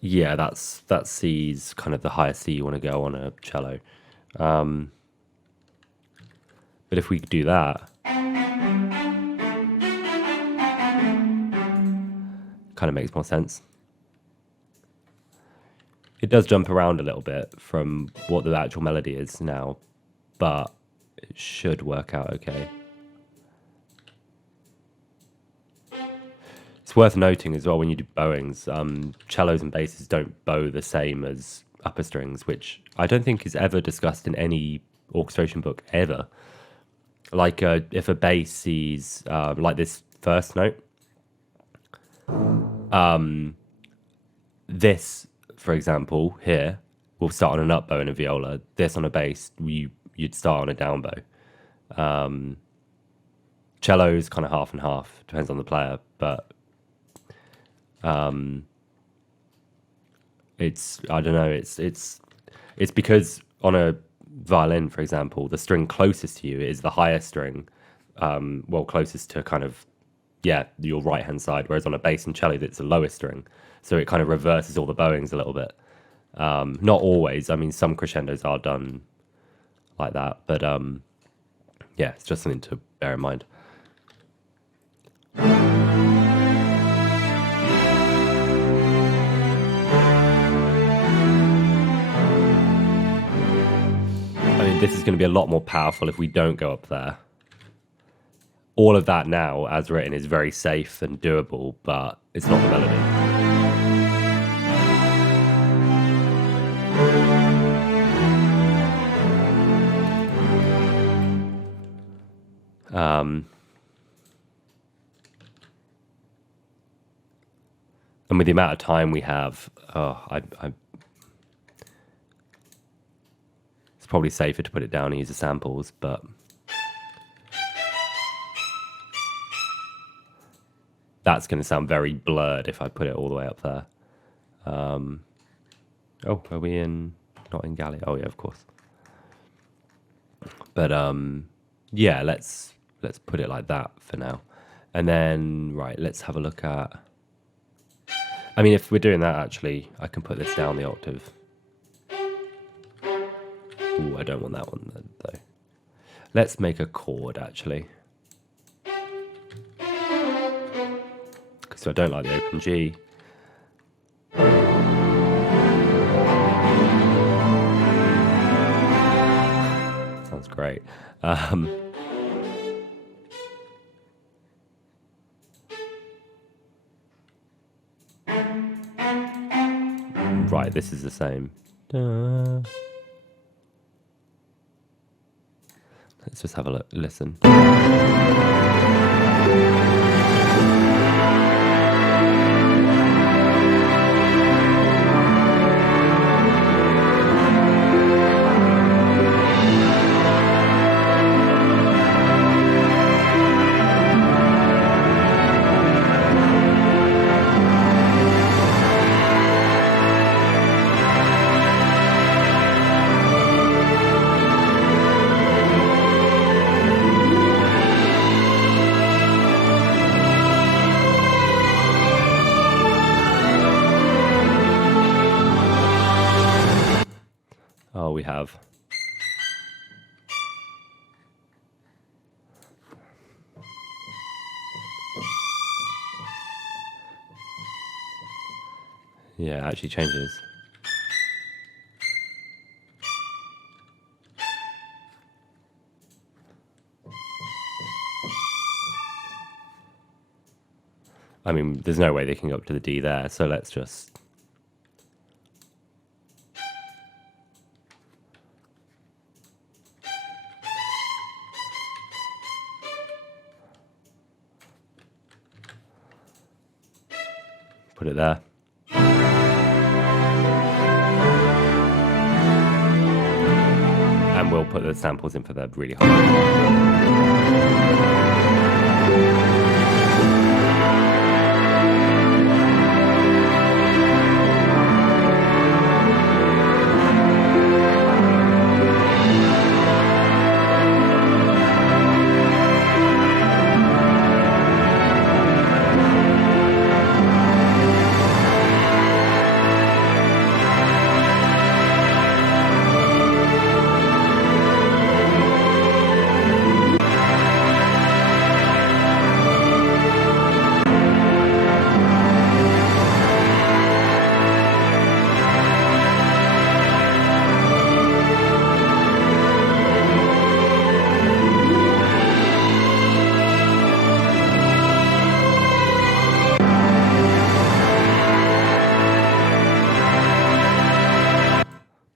Yeah, that's C's kind of the highest C you want to go on a cello. But if we do that, kind of makes more sense. It does jump around a little bit from what the actual melody is now, but it should work out okay. It's worth noting as well when you do bowings, cellos and basses don't bow the same as upper strings, which I don't think is ever discussed in any orchestration book ever. Like if a bass sees like this first note, this, for example, here will start on an up bow in a viola. This on a bass, you'd start on a down bow. Cello's kind of half and half, depends on the player, but it's, I don't know, it's because on a violin, for example, the string closest to you is the highest string, well, closest to kind of, yeah, your right hand side, whereas on a bass and cello, it's the lowest string. So it kind of reverses all the bowings a little bit. Not always. I mean, some crescendos are done like that, but yeah, it's just something to bear in mind. I mean, this is going to be a lot more powerful if we don't go up there. All of that now, as written, is very safe and doable, but it's not the melody. And with the amount of time we have, it's probably safer to put it down and use the samples, but that's going to sound very blurred if I put it all the way up there. Oh, are we in? Not in Galley. Oh yeah, of course. But yeah, let's put it like that for now. And then right, let's have a look at. I mean, if we're doing that, actually, I can put this down the octave. Ooh, I don't want that one though. Let's make a chord actually. So I don't like the open G. Sounds great. Right, this is the same. Let's just have a listen. Oh, we have. Yeah, it actually changes. I mean, there's no way they can go up to the D there, so let's just... put it there. And we'll put the samples in for the really high.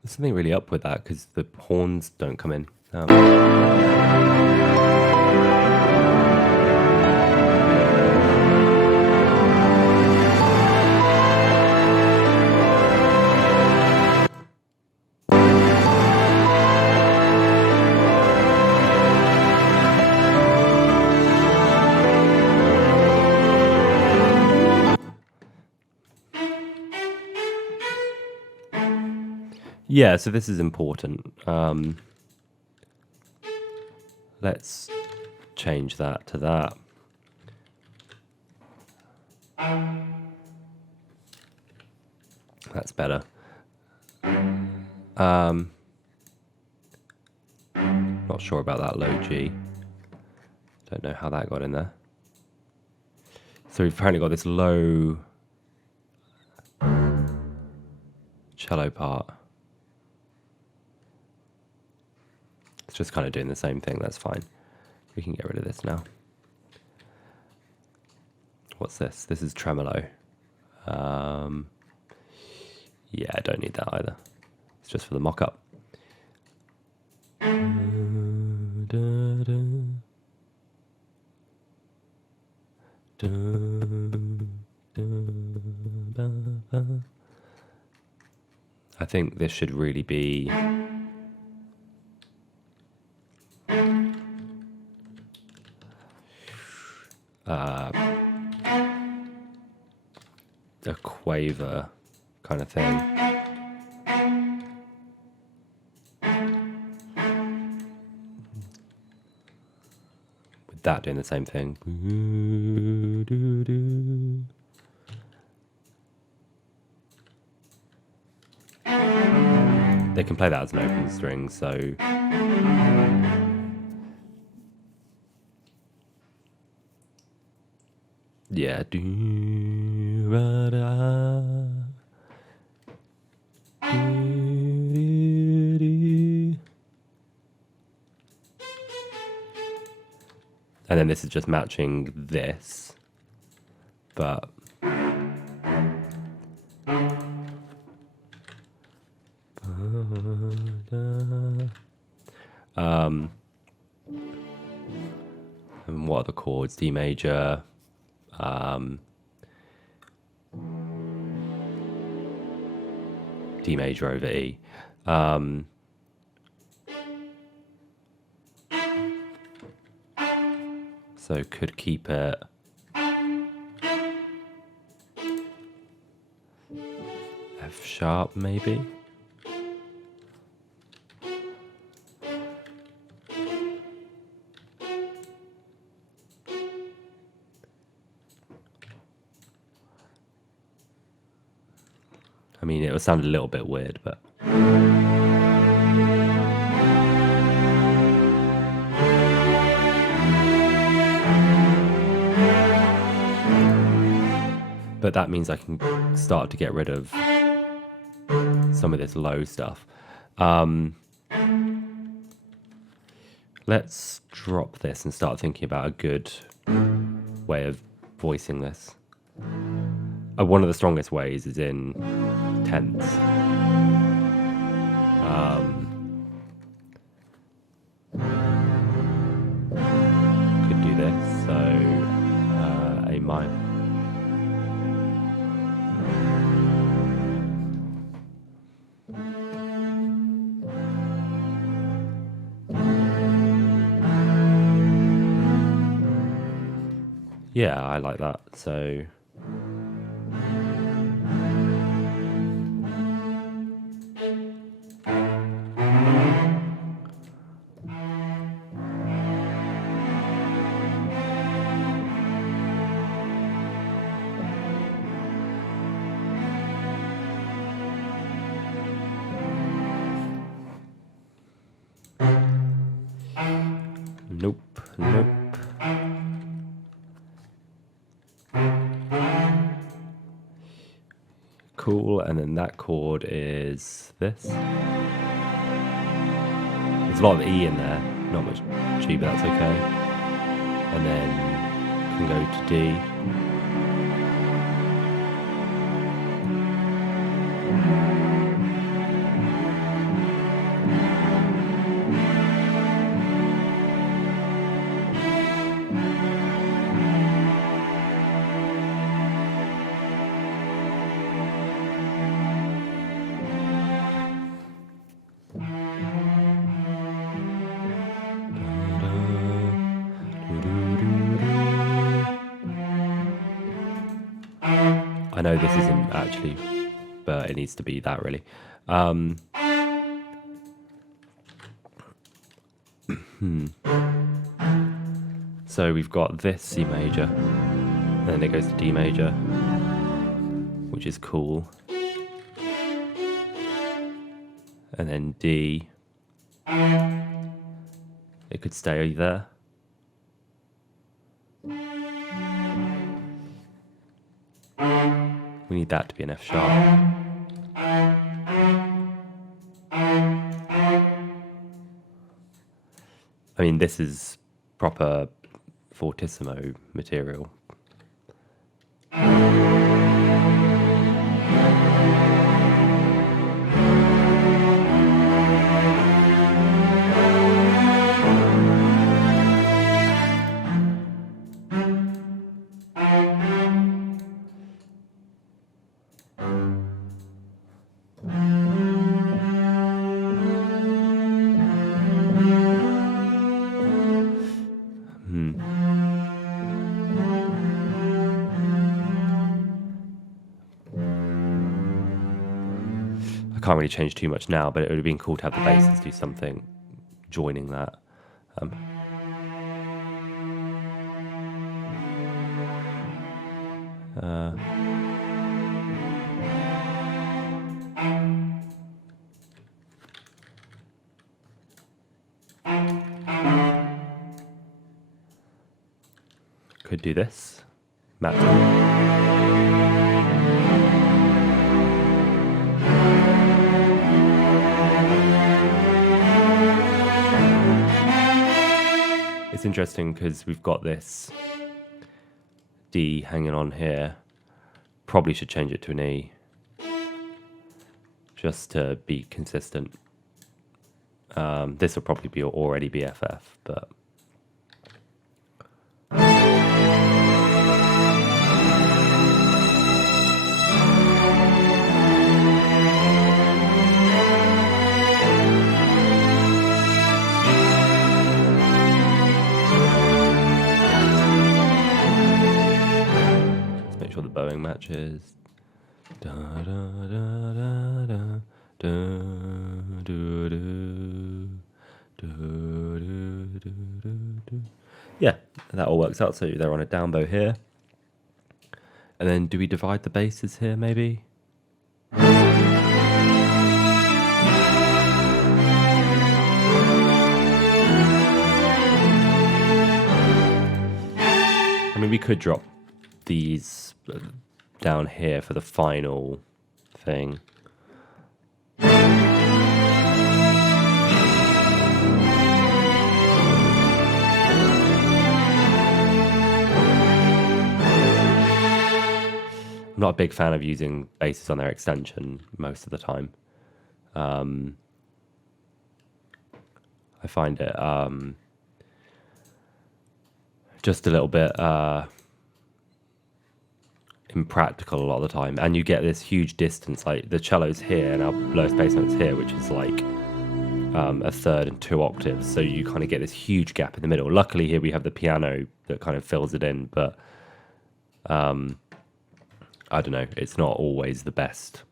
There's something really up with that because the horns don't come in. Yeah, so this is important. Let's change that to that. That's better. Not sure about that low G. Don't know how that got in there. So we've apparently got this low cello part. It's just kind of doing the same thing. That's fine. We can get rid of this now. What's this? This is tremolo. Yeah, I don't need that either. It's just for the mock-up. I think this should really be a quaver kind of thing. that doing the same thing. They can play that as an open string, so yeah. And then this is just matching this, but and what are the chords? D major, D major over E. So could keep it F sharp maybe. I mean, it would sound a little bit weird, but that means I can start to get rid of some of this low stuff. Let's drop this and start thinking about a good way of voicing this. One of the strongest ways is in tenths. Could do this, so A minor. Yeah, I like that. So nope. Cool, and then that chord is this. There's a lot of E in there, not much G, but that's okay. And then can go to D. I know this isn't actually, but it needs to be that really. So we've got this C major, and then it goes to D major, which is cool. And then D. It could stay there. We need that to be an F sharp. I mean, this is proper fortissimo material. I can't really change too much now, but it would have been cool to have the basses do something joining that. Could do this. Matt. It's interesting because we've got this D hanging on here. Probably should change it to an E, just to be consistent. This will probably be already BFF, but let's make sure the bowing matches. Da, da, da, da, da, da, do, do, do, do, do, do. Yeah, that all works out. So they're on a down bow here. And then do we divide the basses here maybe? I mean, we could drop these down here for the final thing. I'm not a big fan of using basses on their extension most of the time. I find it just a little bit impractical a lot of the time, and you get this huge distance. Like the cello's here and our lowest bass note's here, which is like a third and 2 octaves, so you kind of get this huge gap in the middle. Luckily here we have the piano that kind of fills it in, but I don't know, it's not always the best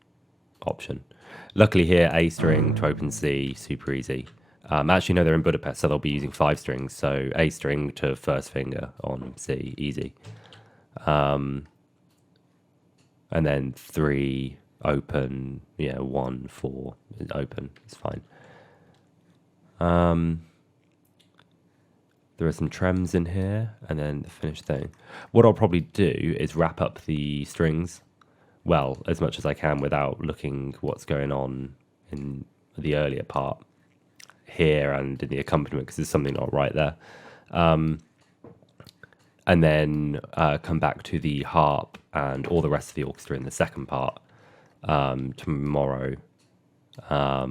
option. Luckily here, A string to open C, super easy. Actually, no, they're in Budapest, so they'll be using 5 strings. So A string to first finger on C, easy. And then 3, open, 1, 4, open, it's fine. There are some trems in here, and then the finished thing. What I'll probably do is wrap up the strings, well, as much as I can without looking what's going on in the earlier part here and in the accompaniment, because there's something not right there. And then come back to the harp and all the rest of the orchestra in the second part tomorrow. I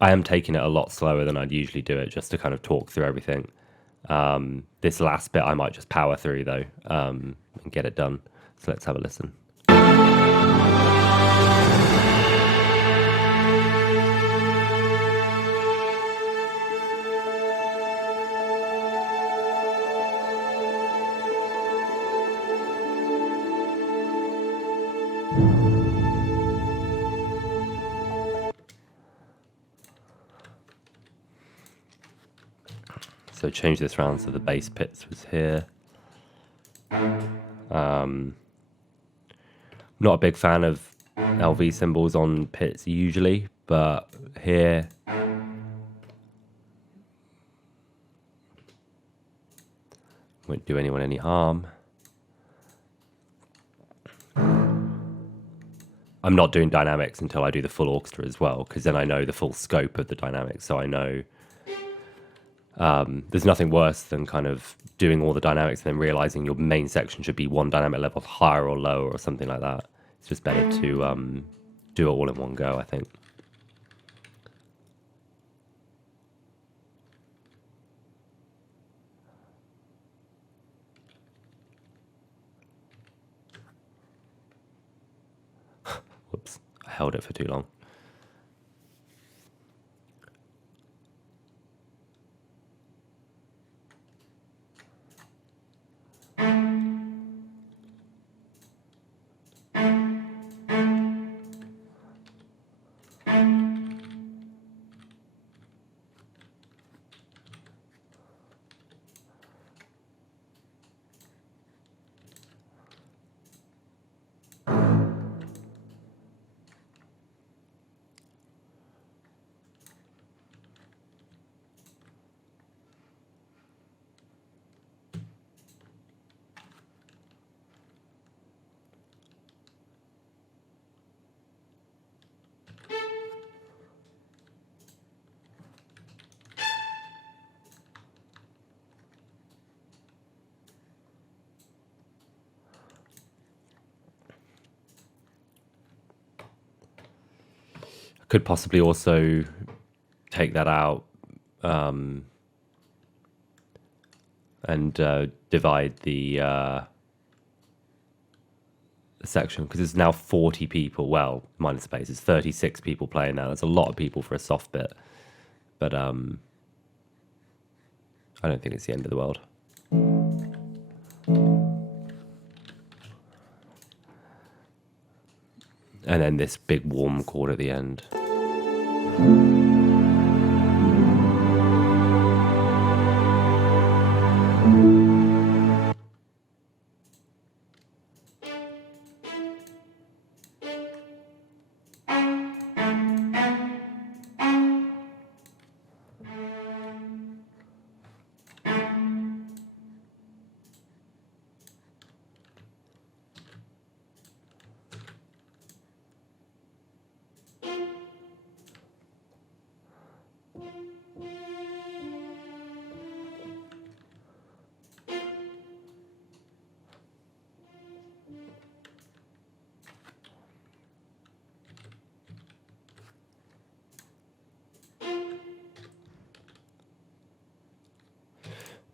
am taking it a lot slower than I'd usually do it, just to kind of talk through everything. This last bit I might just power through though, and get it done. So let's have a listen. So change this round so the bass pits was here. Not a big fan of LV cymbals on pits usually, but here won't do anyone any harm. I'm not doing dynamics until I do the full orchestra as well, because then I know the full scope of the dynamics, so I know there's nothing worse than kind of doing all the dynamics and then realizing your main section should be one dynamic level higher or lower or something like that. It's just better to do it all in one go, I think. Whoops, I held it for too long. Could possibly also take that out and divide the section, because there's now 40 people. Well, minus space, it's 36 people playing now. That's a lot of people for a soft bit, but I don't think it's the end of the world. And then this big warm chord at the end.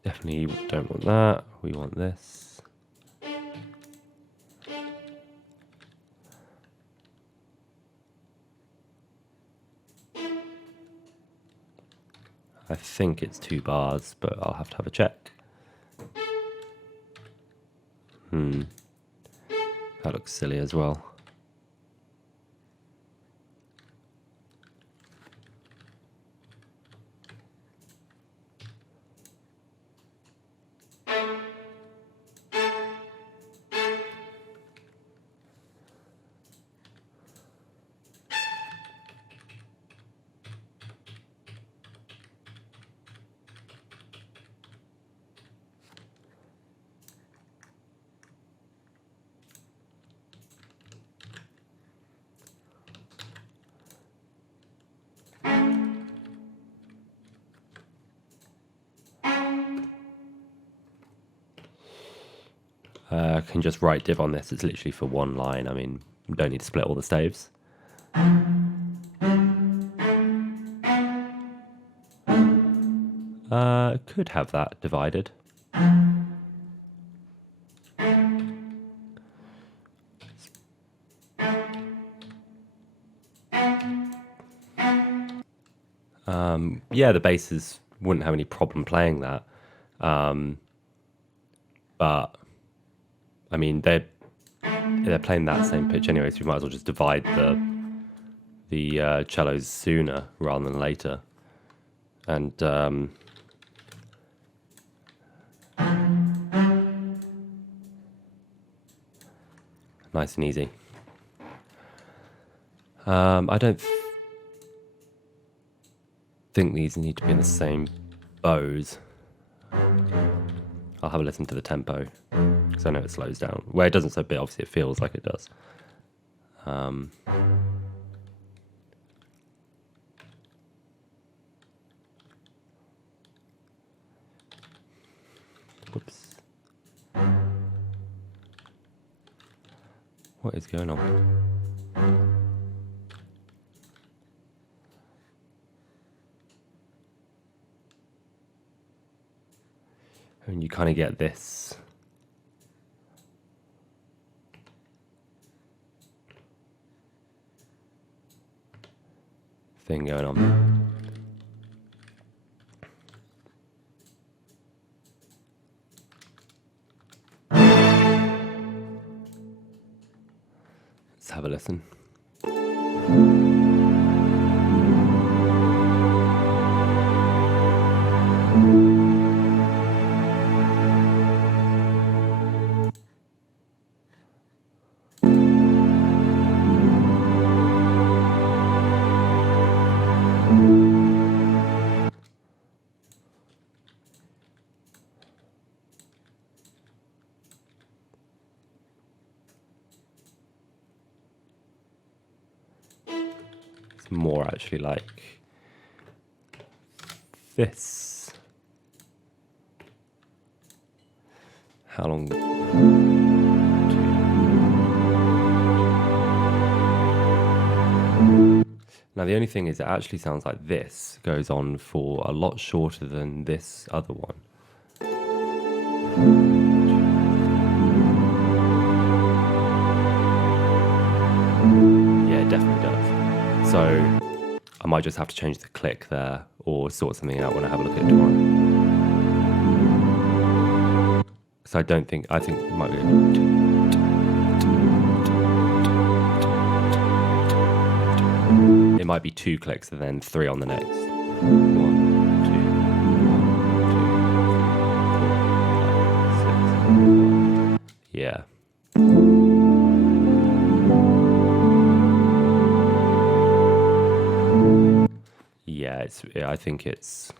Definitely don't want that. We want this. I think it's 2 bars, but I'll have to have a check. That looks silly as well. I can just write div on this. It's literally for 1 line. I mean, you don't need to split all the staves. Could have that divided. Yeah, the basses wouldn't have any problem playing that. But I mean, they're playing that same pitch anyway, so we might as well just divide the cellos sooner rather than later. And nice and easy. I don't think these need to be in the same bows. I'll have a listen to the tempo, because I know it slows down. Well, it doesn't so bit, obviously it feels like it does. Whoops. What is going on? And you kind of get this thing going on. Let's have a listen. More actually like this. How long? Now, the only thing is it actually sounds like this goes on for a lot shorter than this other one. Yeah, it definitely does. So I might just have to change the click there or sort something out when I have a look at it tomorrow. So I think it might be... It might be 2 clicks and then 3 on the next. 1, 2, 1, 2, 3, 4, 5, 6, 1. Yeah. Yeah, I think it's...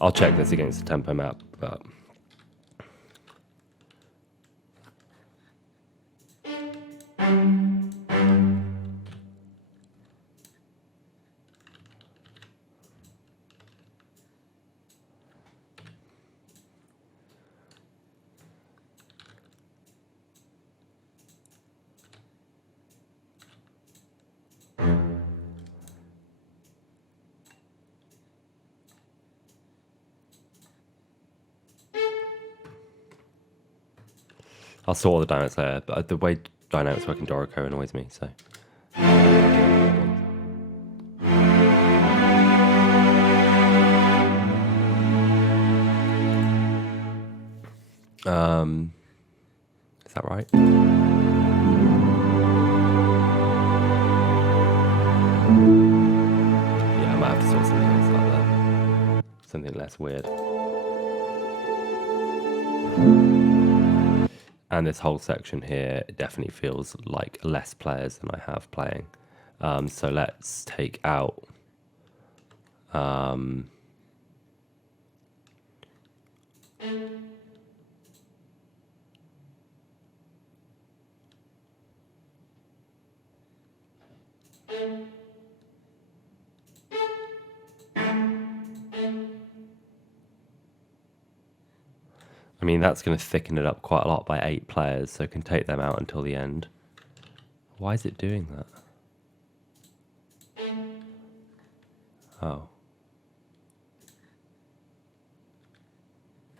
I'll check this against the tempo map, but... I'll sort all the dynamics there, but the way dynamics work in Dorico annoys me, so... Is that right? Yeah, I might have to sort something else like that. Something less weird. And this whole section here definitely feels like less players than I have playing. So let's take out... I mean, that's going to thicken it up quite a lot by 8 players, so I can take them out until the end. Why is it doing that? Oh.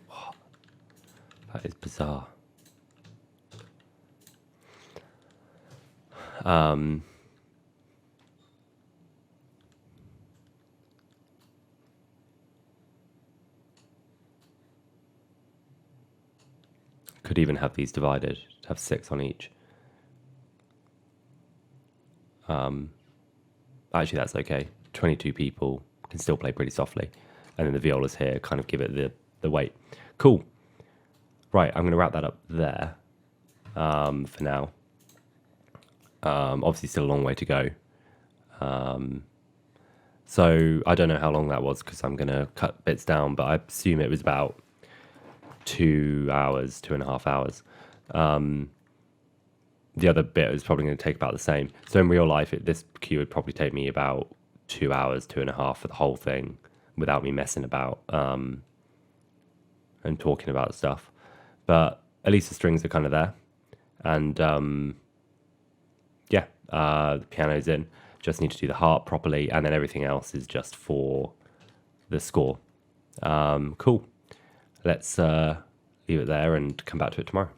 What? That is bizarre. Could even have these divided, have 6 on each. Actually, that's okay. 22 people can still play pretty softly. And then the violas here kind of give it the weight. Cool. Right, I'm going to wrap that up there for now. Obviously, still a long way to go. So I don't know how long that was because I'm going to cut bits down, but I assume it was about 2 hours, 2.5 hours. The other bit is probably going to take about the same. So in real life, this cue would probably take me about 2 hours, 2.5 for the whole thing without me messing about and talking about stuff. But at least the strings are kind of there. And yeah, the piano's in. Just need to do the harp properly, and then everything else is just for the score. Cool. Let's leave it there and come back to it tomorrow.